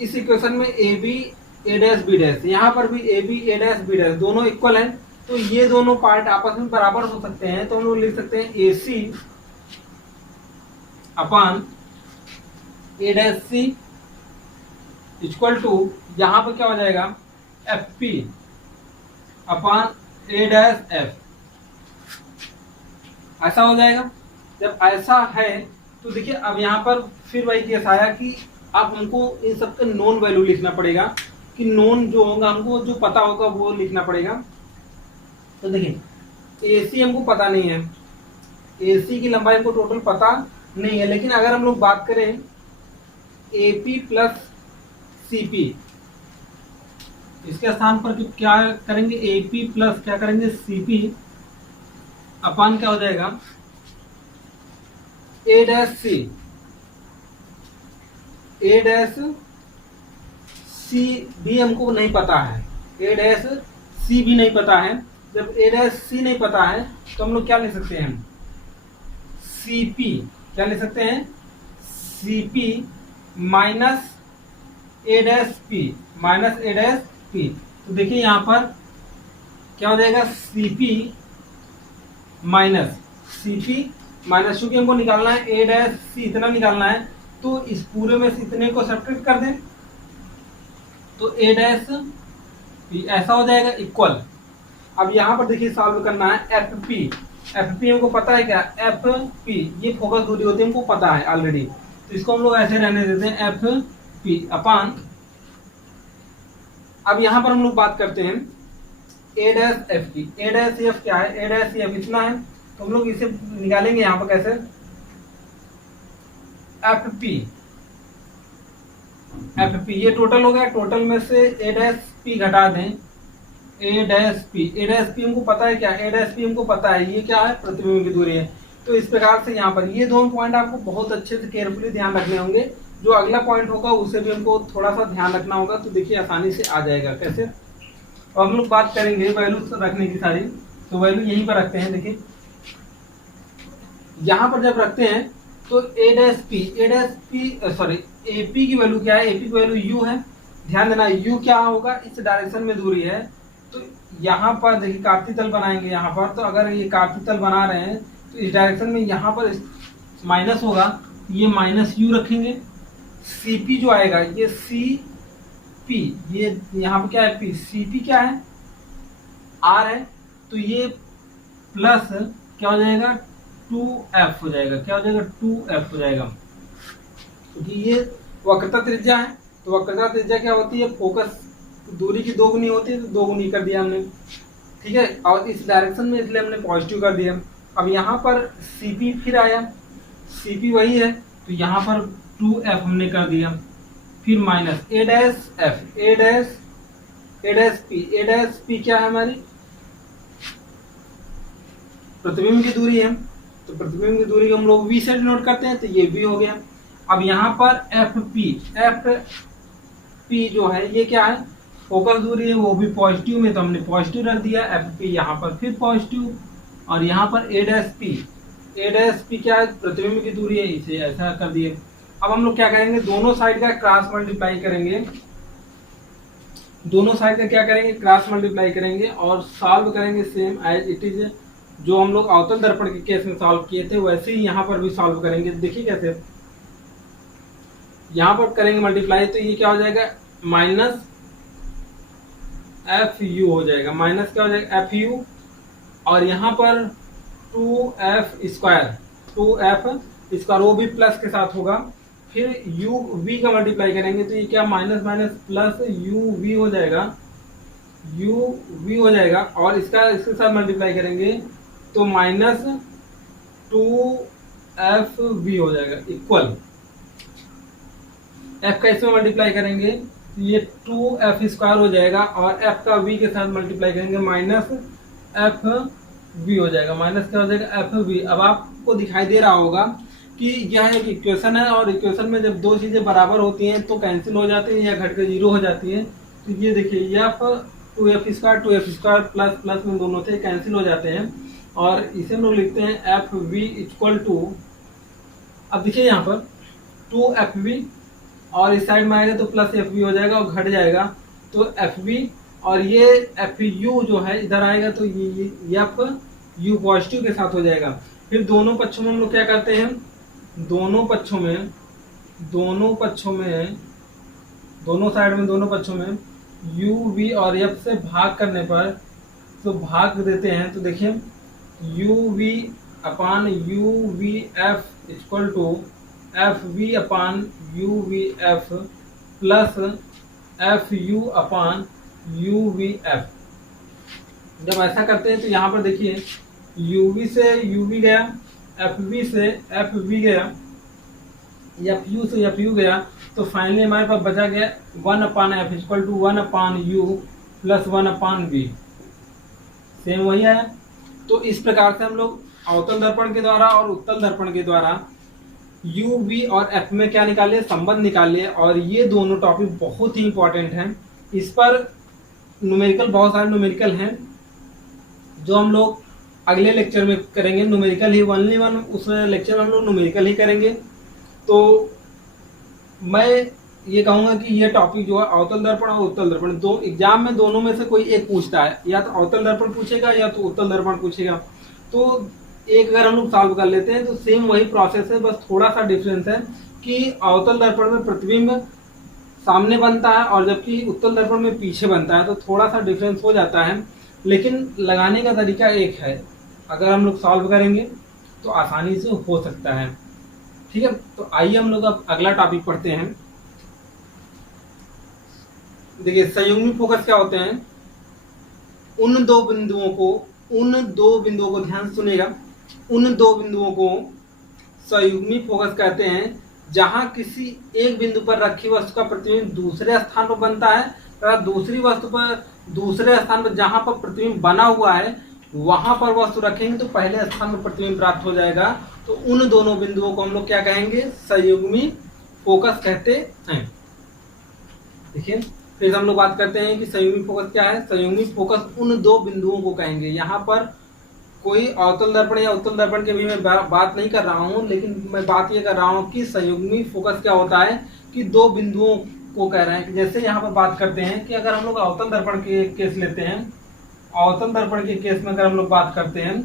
इस इक्वेशन में A B A dash B dash, यहाँ पर भी A B A dash B dash दोनों इक्वल हैं, तो ये दोनों पार्ट आपस में बराबर हो सकते हैं। तो हम लोग लिख सकते हैं A C upon A dash C equal to, यहाँ पर क्या हो जाएगा F P upon A dash F, ऐसा हो जाएगा। जब ऐसा है तो देखिए अब यहाँ पर फिर वही केस आया कि अब हमको इन सबका नोन वैल्यू लिखना पड़ेगा, कि नोन जो होगा हमको जो पता होगा वो लिखना पड़ेगा। तो देखिए ए सी हमको पता नहीं है, ए सी की लंबाई हमको टोटल पता नहीं है, लेकिन अगर हम लोग बात करें A P plus C P, इसके स्थान पर क्या करेंगे ए पी प्लस क्या करेंगे सी पी अपान क्या हो जाएगा A dash C, A dash सी भी हमको नहीं पता है, ए डैश सी भी नहीं पता है। जब ए डैश सी नहीं पता है तो हम लोग क्या ले सकते हैं सी पी, क्या ले सकते हैं C P minus A dash P, minus A dash P. तो देखिए यहाँ पर क्या हो जाएगा C P minus C P minus, चूंकि हमको निकालना है ए डैश सी इतना निकालना है, तो इस पूरे में से इतने को सब्ट्रैक्ट कर दें तो ए डैश पी ऐसा हो जाएगा इक्वल। अब यहाँ पर देखिए सॉल्व करना है एफ पी, एफ पी हमको पता है क्या एफ पी, ये फोकस दूरी होती है हमको पता है ऑलरेडी, तो इसको हम लोग ऐसे रहने देते हैं एफ पी अपान। अब यहाँ पर हम लोग बात करते हैं ए डैश एफ की, ए डैश एफ क्या है ए डैश एफ इतना है, तो हम लोग इसे निकालेंगे यहाँ पर कैसे एफ पी, एफ पी ये टोटल हो गया, टोटल में से ए डैश पी घटा दें ए dash P, A dash P हमको पता है क्या ए डैश पी हमको पता है ये क्या है प्रतिबिंब की दूरी है। तो इस प्रकार से यहाँ पर ये दोनों पॉइंट आपको बहुत अच्छे से केयरफुली ध्यान रखने होंगे, जो अगला पॉइंट होगा उसे भी हमको थोड़ा सा ध्यान रखना होगा। तो देखिए आसानी से आ जाएगा कैसे। और हम लोग बात करेंगे वैल्यू रखने की सारी, तो वैल्यू यहीं पर रखते हैं। देखिए यहाँ पर जब रखते हैं तो A dash P sorry A P की वैल्यू क्या है, ए पी की वैल्यू यू है, ध्यान देना यू क्या होगा इस डायरेक्शन में दूरी है। तो यहाँ पर देखिए कार्तीय तल बनाएंगे यहाँ पर, तो अगर ये कार्तीय तल बना रहे हैं तो इस डायरेक्शन में यहाँ पर माइनस होगा, ये माइनस यू रखेंगे, सी पी जो आएगा ये सी पी, ये यहाँ पर क्या है पी, सी पी क्या है आर है, तो ये प्लस क्या हो जाएगा 2f हो जाएगा, क्या हो जाएगा 2f हो जाएगा, क्योंकि ये वक्रता त्रिज्या है। तो वक्रता त्रिज्या क्या होती है फोकस दूरी की दोगुनी होती है, तो दोगुनी कर दिया हमने, ठीक है। और इस डायरेक्शन में इसलिए हमने पॉजिटिव कर दिया। अब यहाँ पर Cp फिर आया, Cp वही है, तो यहाँ पर 2f हमने कर दिया, फिर minus A dash F, A dash P क्या है हमारी प्रतिबिंब की दूरी है, तो प्रतिबिंब की दूरी को हम लोग v से डिनोट करते हैं, तो ये v हो गया। अब यहाँ पर एफ पी जो है ये क्या है फोकस दूरी है, वो भी पॉजिटिव में, तो हमने पॉजिटिव रख दिया, एफ पी यहाँ पर फिर पॉजिटिव, और यहाँ पर ए डैश पी क्या है प्रतिबिंब की दूरी है, इसे ऐसा कर दिए। अब हम लोग क्या करेंगे दोनों साइड का क्रॉस मल्टीप्लाई करेंगे, दोनों साइड का क्या करेंगे क्रॉस मल्टीप्लाई करेंगे और सॉल्व करेंगे सेम एज इट इज, जो हम लोग अवतल दर्पण के केस में सॉल्व किए थे वैसे ही यहाँ पर भी सॉल्व करेंगे। देखिए कैसे यहाँ पर करेंगे मल्टीप्लाई, तो ये क्या हो जाएगा माइनस एफ यू हो जाएगा, माइनस क्या हो जाएगा एफ यू, और यहाँ पर 2f स्क्वायर वो भी प्लस के साथ होगा, फिर यू वी का मल्टीप्लाई करेंगे, तो ये क्या minus minus plus U V हो जाएगा, और इसके साथ मल्टीप्लाई करेंगे तो माइनस 2f वी हो जाएगा इक्वल, f का इसमें मल्टीप्लाई करेंगे तो ये 2f स्क्वायर हो जाएगा, और f का v के साथ मल्टीप्लाई करेंगे माइनस एफ वी हो जाएगा, माइनस क्या हो जाएगा एफ वी। अब आपको दिखाई दे रहा होगा कि यह एक इक्वेशन है, और इक्वेशन में जब दो चीजें बराबर होती हैं तो कैंसिल हो जाती हैं या घट के जीरो हो जाती है। तो ये देखिए F 2f square plus plus में दोनों थे कैंसिल हो जाते हैं, और इसे हम लोग लिखते हैं एफ वी इक्वल टू, अब देखिए यहाँ पर 2f वी और इस साइड में आएगा तो प्लस एफ वी हो जाएगा और घट जाएगा, तो एफ वी, और ये एफ यू जो है इधर आएगा तो ये एफ यू पॉजिटिव के साथ हो जाएगा। फिर दोनों पक्षों में हम लोग क्या करते हैं, दोनों साइड में दोनों पक्षों में यू वी और एफ से भाग करने पर तो भाग देते हैं, तो देखिए U V upon U V F equal to F V upon U V F plus F U upon U V F. जब ऐसा करते हैं तो यहाँ पर देखिए यू वी से यू वी गया, एफ वी से एफ वी गया, एफ यू से एफ यू गया, तो फाइनली हमारे पास बचा गया 1 upon F equal to 1 upon U plus 1 upon V, same वही है। तो इस प्रकार से हम लोग अवतल दर्पण के द्वारा और उत्तल दर्पण के द्वारा यू वी और एफ में क्या निकाले, संबंध निकाले। और ये दोनों टॉपिक बहुत ही इंपॉर्टेंट हैं। इस पर न्यूमेरिकल, बहुत सारे न्यूमेरिकल हैं जो हम लोग अगले लेक्चर में करेंगे। न्यूमेरिकल ही ओनली वन, उस लेक्चर में हम लोग न्यूमेरिकल ही करेंगे। तो मैं ये कहूँगा कि ये टॉपिक जो है अवतल दर्पण और उत्तल दर्पण, दो एग्जाम में दोनों में से कोई एक पूछता है, या तो अवतल दर्पण पूछेगा या तो उत्तल दर्पण पूछेगा। तो एक अगर हम लोग सॉल्व कर लेते हैं तो सेम वही प्रोसेस है, बस थोड़ा सा डिफरेंस है कि अवतल दर्पण में प्रतिबिंब सामने बनता है और जबकि उत्तल दर्पण में पीछे बनता है, तो थोड़ा सा डिफरेंस हो जाता है, लेकिन लगाने का तरीका एक है। अगर हम लोग सॉल्व करेंगे तो आसानी से हो सकता है। ठीक है, तो आइए हम लोग अब अगला टॉपिक पढ़ते हैं। देखिए संयुग्मी फोकस क्या होते हैं, उन दो बिंदुओं को ध्यान से सुनिएगा, उन दो बिंदुओं को संयुग्मी फोकस कहते हैं जहां किसी एक बिंदु पर रखी वस्तु का प्रतिबिंब दूसरे स्थान पर बनता है तथा दूसरी वस्तु पर दूसरे स्थान पर जहां पर प्रतिबिंब बना हुआ है वहां पर वस्तु रखेंगे तो पहले स्थान पर प्रतिबिंब प्राप्त हो जाएगा। तो उन दोनों बिंदुओं को हम लोग क्या कहेंगे, संयुग्मी फोकस कहते हैं। देखिए फिर हम लोग बात करते हैं कि संयुग्मी फोकस क्या है। संयुग्मी फोकस उन दो बिंदुओं को कहेंगे, यहाँ पर कोई अवतल दर्पण या उत्तल दर्पण के भी मैं बात नहीं कर रहा हूँ, लेकिन मैं बात ये कर रहा हूँ कि संयुग्मी फोकस क्या होता है कि दो बिंदुओं को कह रहे हैं। कि जैसे यहाँ पर बात करते हैं कि अगर हम लोग अवतल दर्पण के केस लेते हैं, अवतल दर्पण के केस में अगर हम लोग बात करते हैं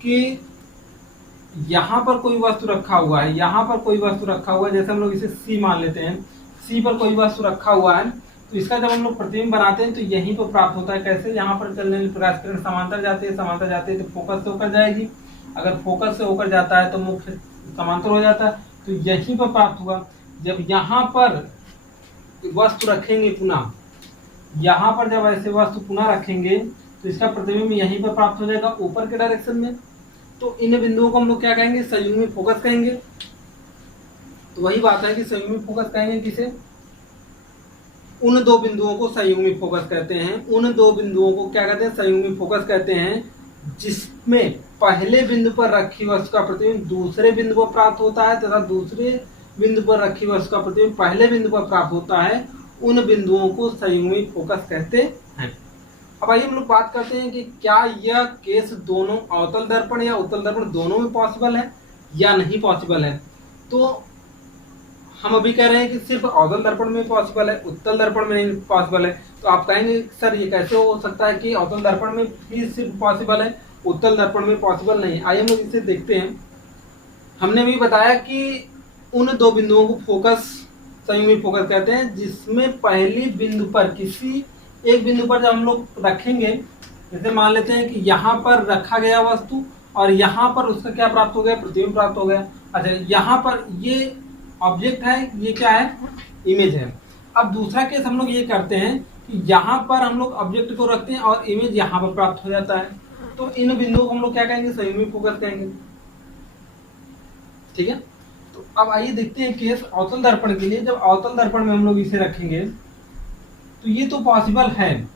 कि यहाँ पर कोई वस्तु रखा हुआ है, यहाँ पर कोई वस्तु रखा हुआ है, जैसे हम लोग इसे सी मान लेते हैं, सी पर कोई वस्तु रखा हुआ है, तो इसका जब हम लोग प्रतिबिंब बनाते हैं तो यहीं पर प्राप्त होता है। कैसे, यहाँ पर चलने वाली प्रकाश किरण समांतर जाती है तो फोकस से होकर जाएगी, अगर फोकस से होकर जाता है तो मुख्य समांतर हो जाता है, तो यहीं पर प्राप्त हुआ। जब यहाँ पर वस्तु रखेंगे पुनः, यहाँ पर जब ऐसे वस्तु पुनः रखेंगे तो इसका प्रतिबिंब यहीं पर प्राप्त हो जाएगा ऊपर के डायरेक्शन में। तो इन बिंदुओं को हम लोग क्या कहेंगे, संयुग्मी फोकस कहेंगे। तो वही बात है कि संयुग्मी फोकस कहेंगे किसे, उन दो बिंदुओं को संयुग्मी फोकस कहते हैं। उन दो बिंदुओं को क्या कहते हैं, संयुग्मी फोकस कहते हैं जिसमें पहले बिंदु पर रखी वस्तु का प्रतिबिंब दूसरे बिंदु पर प्राप्त होता है तथा दूसरे बिंदु पर रखी वस्तु का प्रतिबिंब पहले बिंदु पर प्राप्त होता है। उन बिंदुओं को संयुग्मी फोकस कहते हैं। अब आइए हम लोग बात करते हैं कि क्या यह केस दोनों अवतल दर्पण या उत्तल दर्पण दोनों में पॉसिबल है या नहीं पॉसिबल है। तो हम अभी कह रहे हैं कि सिर्फ अवतल दर्पण में पॉसिबल है, उत्तल दर्पण में नहीं पॉसिबल है। तो आप कहेंगे सर ये कैसे हो सकता है कि अवतल दर्पण में ही सिर्फ पॉसिबल है, उत्तल दर्पण में पॉसिबल नहीं। आइए हम लोग इसे देखते हैं। हमने भी बताया कि उन दो बिंदुओं को फोकस संयुग्मी फोकस कहते हैं जिसमें पहली बिंदु पर किसी एक बिंदु पर जब हम लोग रखेंगे, जैसे मान लेते हैं कि यहाँ पर रखा गया वस्तु और यहाँ पर उसका क्या प्राप्त हो गया, प्रतिबिंब प्राप्त हो गया। अच्छा, यहाँ पर ये ऑब्जेक्ट है, ये क्या है, इमेज है। अब दूसरा केस हम लोग ये करते हैं कि यहाँ पर हम लोग ऑब्जेक्ट को रखते हैं और इमेज यहाँ पर प्राप्त हो जाता है। तो इन बिंदुओं को हम लोग क्या कहेंगे, संयुग्मी फोकस कहेंगे। ठीक है, तो अब आइए देखते हैं केस अवतल दर्पण के लिए। जब अवतल दर्पण में हम लोग इसे रखेंगे तो ये तो पॉसिबल है,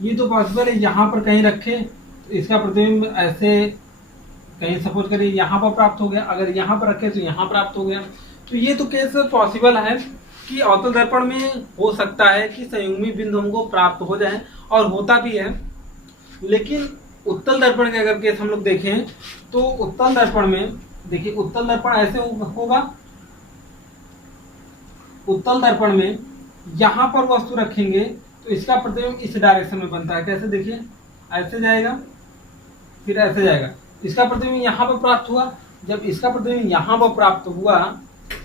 ये तो पॉसिबल है। यहाँ पर कहीं रखे तो इसका प्रतिबिंब ऐसे कहीं सपोज करिए यहाँ पर प्राप्त हो गया, अगर यहाँ पर रखे तो यहाँ प्राप्त हो गया। तो ये तो केस पॉसिबल है कि अवतल दर्पण में हो सकता है कि संयुग्मी बिंदु हमको प्राप्त हो जाए, और होता भी है। लेकिन उत्तल दर्पण के अगर केस हम लोग देखें तो उत्तल दर्पण में देखिए, उत्तल दर्पण ऐसे होगा, उत्तल दर्पण में यहाँ पर वस्तु रखेंगे तो इसका प्रतिबिंब इस डायरेक्शन में बनता है। कैसे, देखिए ऐसे जाएगा फिर ऐसे जाएगा, इसका प्रतिबिंब यहाँ पर प्राप्त हुआ। जब इसका प्रतिबिंब यहाँ पर प्राप्त हुआ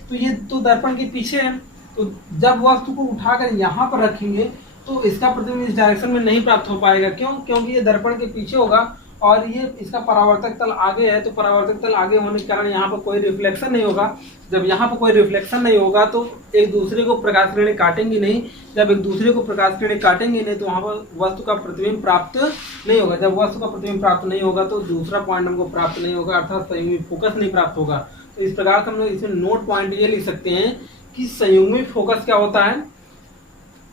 तो ये तो दर्पण के पीछे है, तो जब वस्तु को उठाकर यहाँ पर रखेंगे तो इसका प्रतिबिंब इस डायरेक्शन में नहीं प्राप्त हो पाएगा। क्यों? क्योंकि ये दर्पण के पीछे होगा और ये इसका परावर्तक तल आगे है, तो परावर्तक तल आगे होने के कारण यहाँ पर कोई रिफ्लेक्शन नहीं होगा। जब यहाँ पर कोई रिफ्लेक्शन नहीं होगा तो एक दूसरे को प्रकाश किरणें काटेंगी नहीं। जब एक दूसरे को प्रकाश किरणें काटेंगी नहीं तो वहाँ पर वस्तु का प्रतिबिंब प्राप्त नहीं होगा। जब वस्तु का प्रतिबिंब प्राप्त नहीं होगा तो दूसरा पॉइंट हमको प्राप्त नहीं होगा, अर्थात संयुग्मी फोकस नहीं प्राप्त होगा। तो इस प्रकार से हम लोग इसमें नोट पॉइंट ये लिख सकते हैं कि संयुग्मी फोकस क्या होता है,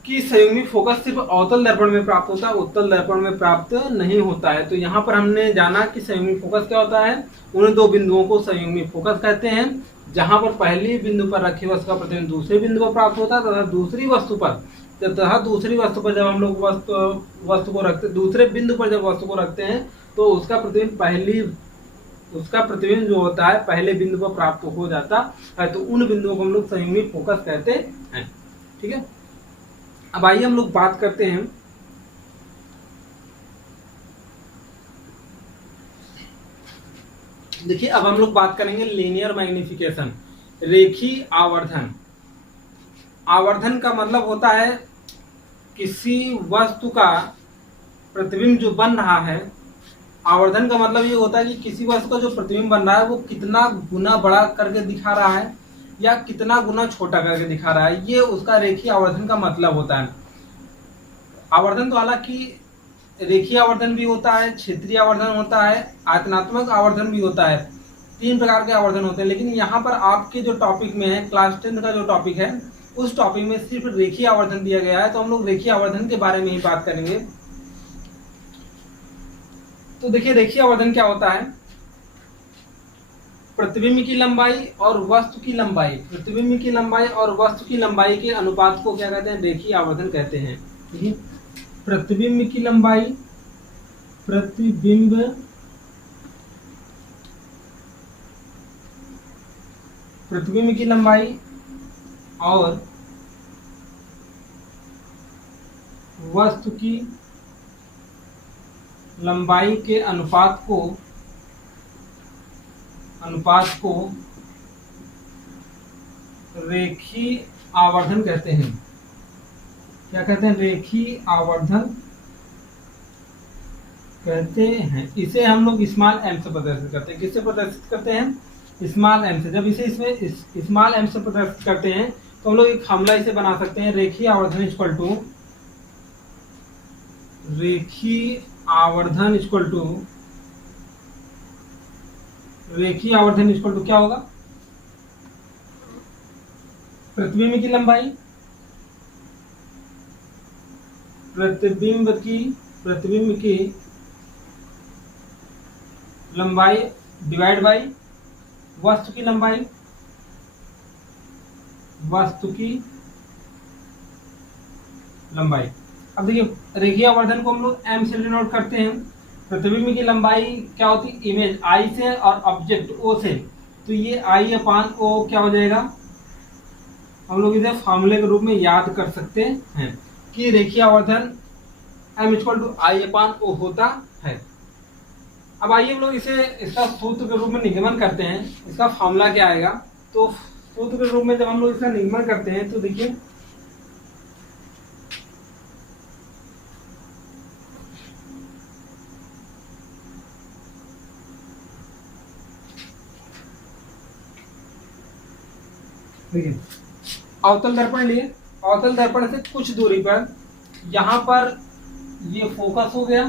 कि संयुग्मी फोकस सिर्फ अवतल दर्पण में प्राप्त होता है, उत्तल दर्पण में प्राप्त नहीं होता है। तो यहाँ पर हमने जाना कि संयुग्मी फोकस क्या होता है। उन दो बिंदुओं को संयुग्मी फोकस कहते हैं, जहां पर पहली बिंदु पर रखी वस्तु का प्रतिबिंब दूसरे बिंदु पर प्राप्त होता है तथा दूसरी वस्तु पर जब हम लोग वस्तु को रखते, दूसरे बिंदु पर जब वस्तु को रखते हैं तो उसका प्रतिबिंब जो होता है पहले बिंदु पर प्राप्त हो जाता है। तो उन बिंदुओं को हम लोग संयुग्मी फोकस कहते हैं। ठीक है, अब आइए हम लोग बात करते हैं देखिए अब हम लोग बात करेंगे लीनियर मैग्निफिकेशन, रेखीय आवर्धन। आवर्धन का मतलब होता है किसी वस्तु का प्रतिबिंब जो बन रहा है। आवर्धन का मतलब ये होता है कि किसी वस्तु का जो प्रतिबिंब बन रहा है वो कितना गुना बड़ा करके दिखा रहा है या कितना गुना छोटा करके दिखा रहा है, ये उसका रेखीय आवर्धन का मतलब होता है। आवर्धन तो हालांकि रेखीय आवर्धन भी होता है, क्षेत्रीय आवर्धन होता है, आयतनात्मक आवर्धन भी होता है। 3 प्रकार के आवर्धन होते हैं, लेकिन यहाँ पर आपके जो टॉपिक में है, क्लास 10 का जो टॉपिक है, उस टॉपिक में सिर्फ रेखीय आवर्धन दिया गया है। तो हम लोग रेखीय आवर्धन के बारे में ही बात करेंगे। तो देखिए रेखीय आवर्धन क्या होता है। प्रतिबिंब की लंबाई और वस्तु की लंबाई, प्रतिबिंब की लंबाई और वस्तु की लंबाई के अनुपात को क्या कहते हैं, रेखीय आवर्धन कहते हैं। प्रतिबिंब की लंबाई, प्रतिबिंब की लंबाई और वस्तु की लंबाई के अनुपात को रेखीय आवर्धन कहते हैं। क्या कहते हैं, रेखीय आवर्धन कहते हैं। इसे हम लोग स्मॉल एम से प्रदर्शित करते हैं। किससे प्रदर्शित करते हैं, स्मॉल एम से। जब इसे इसमें स्मॉल एम से प्रदर्शित करते हैं तो हम लोग एक फॉर्मूला इसे बना सकते हैं, रेखीय आवर्धन इक्वल टू क्या होगा, प्रतिबिंब की लंबाई, प्रतिबिंब की लंबाई डिवाइड बाई वस्तु की लंबाई, अब देखिए रेखीय आवर्धन को हम लोग एम से डिनोट करते हैं। प्रतिबिंब की लंबाई क्या होती है, इमेज आई से और ऑब्जेक्ट ओ से, तो ये आई अपान ओ क्या हो जाएगा, हम लोग इसे फॉर्मूले के रूप में याद कर सकते हैं कि रेखीय आवर्धन m equal to I upon ओ होता है। अब आइए हम लोग इसे इसका सूत्र के रूप में निगमन करते हैं। इसका फॉर्मूला क्या आएगा, तो सूत्र के रूप में जब हम लोग इसका निगमन करते हैं तो देखिए अवतल दर्पण लिए, अवतल दर्पण से कुछ दूरी पर यहाँ पर ये फोकस हो गया,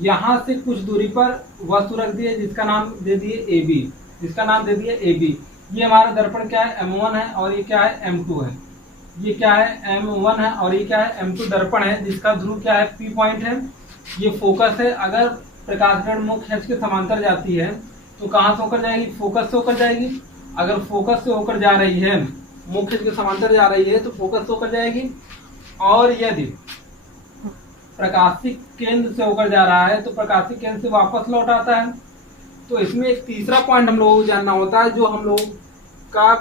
यहाँ से कुछ दूरी पर वस्तु रख दिए जिसका नाम दे दिए AB। ये हमारा दर्पण क्या है, M1 है और ये क्या है, M2 है। ये क्या है, M1 है और ये क्या है, M2 दर्पण है जिसका ध्रुव क्या है, P पॉइंट है। ये फोकस है। अगर प्रकाश किरण मुख्य अक्ष के समांतर जाती है तो कहाँ से होकर जाएगी, फोकस से होकर जाएगी। अगर फोकस से होकर जा रही है, मुख्य अक्ष के समांतर जा रही है तो फोकस से होकर जाएगी। और यदि प्रकाशिक केंद्र से होकर जा रहा है तो प्रकाशिक केंद्र से वापस लौट आता है। तो इसमें एक तीसरा पॉइंट हम लोगों को जानना होता है जो हम लोग का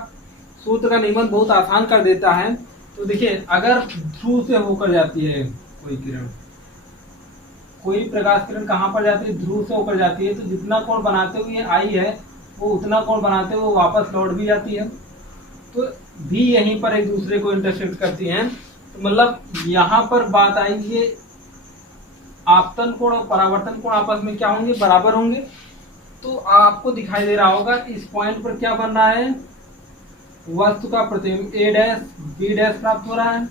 सूत्र का नियमन बहुत आसान कर देता है, तो देखिए अगर ध्रुव से होकर जाती है कोई किरण, कोई प्रकाश किरण कहाँ पर जाती है, ध्रुव से होकर जाती है, तो जितना कोण बनाते हुए आई है वो उतना कोण बनाते हुए वापस लौट भी जाती है, तो भी यहीं पर एक दूसरे को इंटरसेक्ट करती हैं। तो मतलब यहाँ पर बात आई ये आपतन कोण और परावर्तन कोण आपस में क्या होंगे, बराबर होंगे। तो आपको दिखाई दे रहा होगा इस पॉइंट पर क्या बन रहा है, वस्तु का प्रतिबिंब ए डैश बी डैश प्राप्त हो रहा है,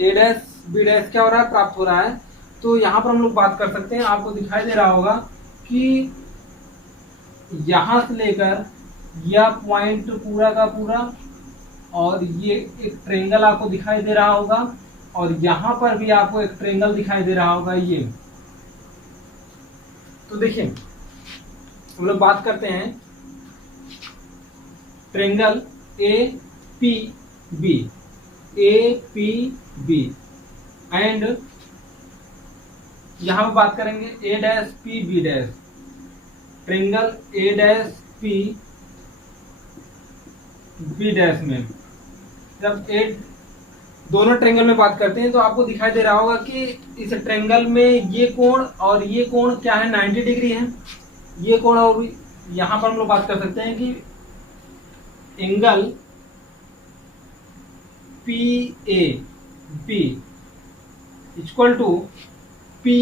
ए डैश बी डैश क्या हो रहा है, प्राप्त हो रहा है। तो यहाँ पर हम लोग बात कर सकते हैं, आपको दिखाई दे रहा होगा कि यहां से लेकर यह पॉइंट पूरा का पूरा, और ये एक ट्रेंगल आपको दिखाई दे रहा होगा, और यहां पर भी आपको एक ट्रेंगल दिखाई दे रहा होगा ये। तो देखिए हम लोग बात करते हैं triangle A P B, A P B, and यहां पर बात करेंगे A dash P B dash, triangle A dash P B dash में जब ए दोनों ट्रेंगल में बात करते हैं तो आपको दिखाई दे रहा होगा कि इस ट्रेंगल में ये कोण और ये कोण क्या है, 90 डिग्री है ये कोण। और यहां पर हम लोग बात कर सकते हैं कि angle P A B equal to P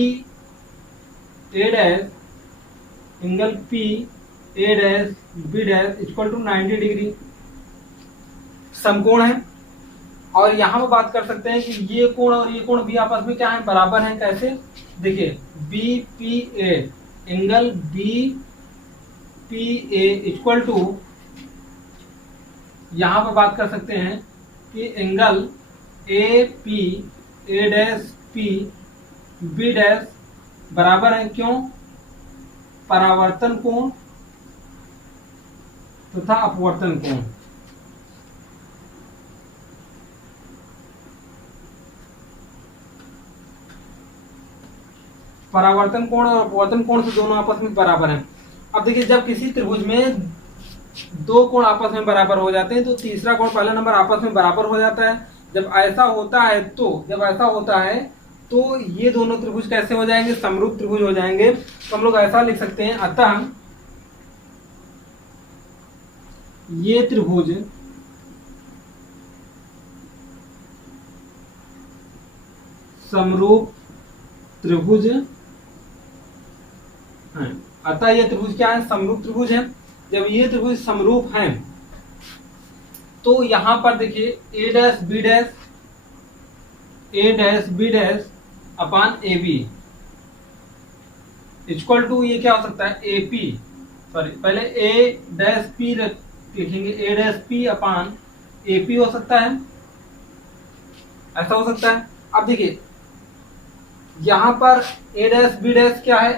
A dash, angle P A dash B dash equal to 90 degree समकोण है। और यहाँ पर बात कर सकते हैं कि ये कोण और ये कोण भी आपस में क्या है, बराबर हैं। कैसे, देखिए B P A, angle B P A equal to, यहाँ पर बात कर सकते हैं कि angle A P A dash P B dash बराबर है, क्यों, परावर्तन कोण तथा अपवर्तन कोण। परावर्तन कोण और अपवर्तन कोण से दोनों आपस में बराबर हैं। अब देखिए जब किसी त्रिभुज में दो कोण आपस में बराबर हो जाते हैं तो तीसरा कोण पहला नंबर आपस में बराबर हो जाता है। जब ऐसा होता है तो ये दोनों त्रिभुज कैसे हो जाएंगे, समरूप त्रिभुज हो जाएंगे। तो हम लोग ऐसा लिख सकते हैं, अतः ये त्रिभुज समरूप त्रिभुज है। अतः ये त्रिभुज क्या है, समरूप त्रिभुज है। जब ये त्रिभुज समरूप हैं तो यहां पर देखिए A dash B dash, A dash B dash upon A B equal to, ये क्या हो सकता है, ए पी, सॉरी पहले ए डैश पी लिखेंगे, A dash P upon A P हो सकता है, ऐसा हो सकता है। अब देखिए यहां पर ए डैश बी डैश क्या है,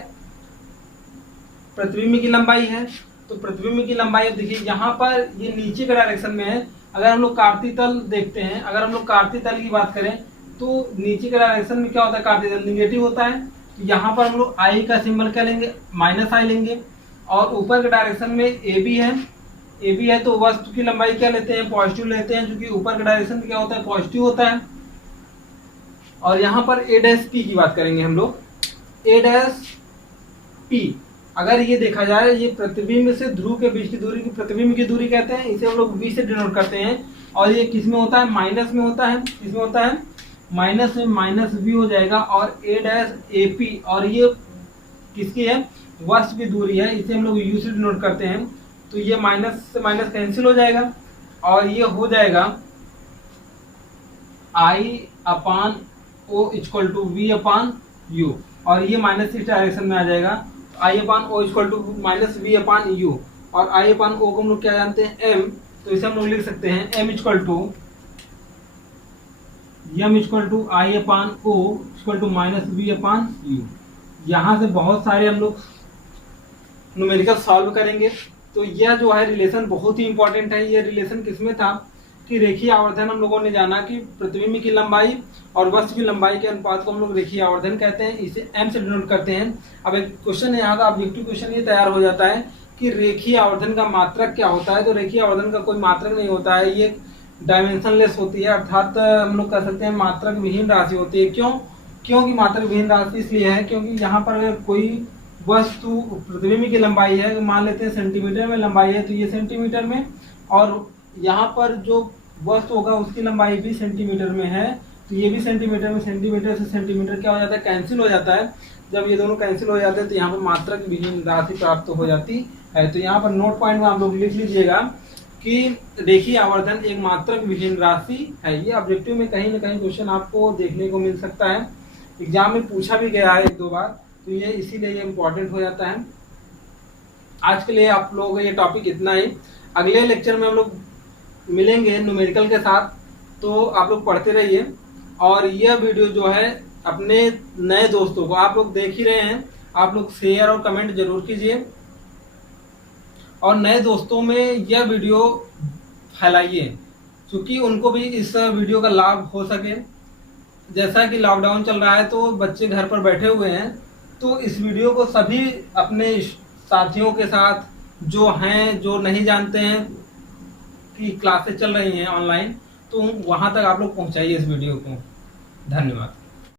प्रतिबिंब की लंबाई है। तो प्रतिबिंब की लंबाई, अब देखिए यहाँ पर ये नीचे के डायरेक्शन में है। अगर हम लोग कार्तीय तल देखते हैं, अगर हम लोग कार्तीय तल की बात करें तो नीचे के डायरेक्शन में क्या होता है, कार्तीय तल निगेटिव होता है। तो यहाँ पर हम लोग आई का सिंबल क्या लेंगे, माइनस आई लेंगे। और ऊपर के डायरेक्शन में ए बी है, ए बी है तो वस्तु की लंबाई क्या लेते हैं, पॉजिटिव लेते हैं, क्योंकि ऊपर के डायरेक्शन में क्या होता है, पॉजिटिव होता है। और यहाँ पर ए डैश पी की बात करेंगे हम लोग, ए डैश पी, अगर ये देखा जाए ये प्रतिबिंब से ध्रुव के बीच की दूरी की प्रतिबिंब की दूरी कहते हैं, इसे हम लोग v से डिनोट करते हैं। और ये किस में होता है, माइनस में होता है, किसमें होता है, माइनस में, माइनस v हो जाएगा। और ए डैश ए पी, और ये किसकी है, वस्तु की दूरी है, इसे हम लोग u से डिनोट करते हैं। तो ये माइनस से माइनस कैंसिल हो जाएगा और ये हो जाएगा I upon O equal to V upon U, और ये माइनस इस डायरेक्शन में आ जाएगा। I upon O equal to minus V upon U, और आई अपान ओ को हम लोग क्या जानते हैं, एम। तो इसे हम लोग लिख सकते हैं M equal to I upon O equal to minus V upon U. यहाँ से बहुत सारे हम लोग न्यूमेरिकल सॉल्व करेंगे। तो यह जो है रिलेशन बहुत ही इंपॉर्टेंट है। ये रिलेशन किसमें था कि रेखीय आवर्धन हम लोगों ने जाना कि प्रतिबिंब की लंबाई और वस्तु की लंबाई के अनुपात को हम लोग रेखीय आवर्धन कहते हैं, इसे m से डिनोट करते हैं। अब एक क्वेश्चन है यहाँ का ऑब्जेक्टिव क्वेश्चन ये तैयार हो जाता है कि रेखीय आवर्धन का मात्रक क्या होता है। तो रेखीय आवर्धन का कोई मात्रक नहीं होता है, ये डायमेंशनलेस होती है, अर्थात हम लोग कह सकते हैं मात्रक विहीन राशि होती है। क्योंकि मात्रक विहीन राशि इसलिए है क्योंकि यहाँ पर अगर कोई वस्तु प्रतिबिंब की लंबाई है, तो मान लेते हैं सेंटीमीटर में लंबाई है, तो ये सेंटीमीटर में, और यहाँ पर जो वस्तु होगा उसकी लंबाई भी सेंटीमीटर में है, तो ये भी सेंटीमीटर में, सेंटीमीटर से सेंटीमीटर क्या हो जाता है, कैंसिल हो जाता है। जब ये दोनों कैंसिल हो जाते हैं तो यहाँ पर मात्रक विहीन राशि प्राप्त हो जाती है। तो यहाँ पर नोट पॉइंट में आप लोग लिख लीजिएगा कि रेखीय आवर्धन एक मात्रक विहीन राशि है। ये ऑब्जेक्टिव में कहीं ना कहीं क्वेश्चन आपको देखने को मिल सकता है, एग्जाम में पूछा भी गया है 1-2 बार, तो ये इसीलिए ये इम्पोर्टेंट हो जाता है। आज के लिए आप लोग ये टॉपिक इतना ही। अगले लेक्चर में हम लोग मिलेंगे न्यूमेरिकल के साथ, तो आप लोग पढ़ते रहिए। और यह वीडियो जो है अपने नए दोस्तों को, आप लोग देख ही रहे हैं, आप लोग शेयर और कमेंट जरूर कीजिए और नए दोस्तों में यह वीडियो फैलाइए, क्योंकि उनको भी इस वीडियो का लाभ हो सके। जैसा कि लॉकडाउन चल रहा है तो बच्चे घर पर बैठे हुए हैं, तो इस वीडियो को सभी अपने साथियों के साथ जो हैं, जो नहीं जानते हैं कि क्लासेस चल रही हैं ऑनलाइन, तो वहाँ तक आप लोग पहुँचाइए इस वीडियो को। धन्यवाद।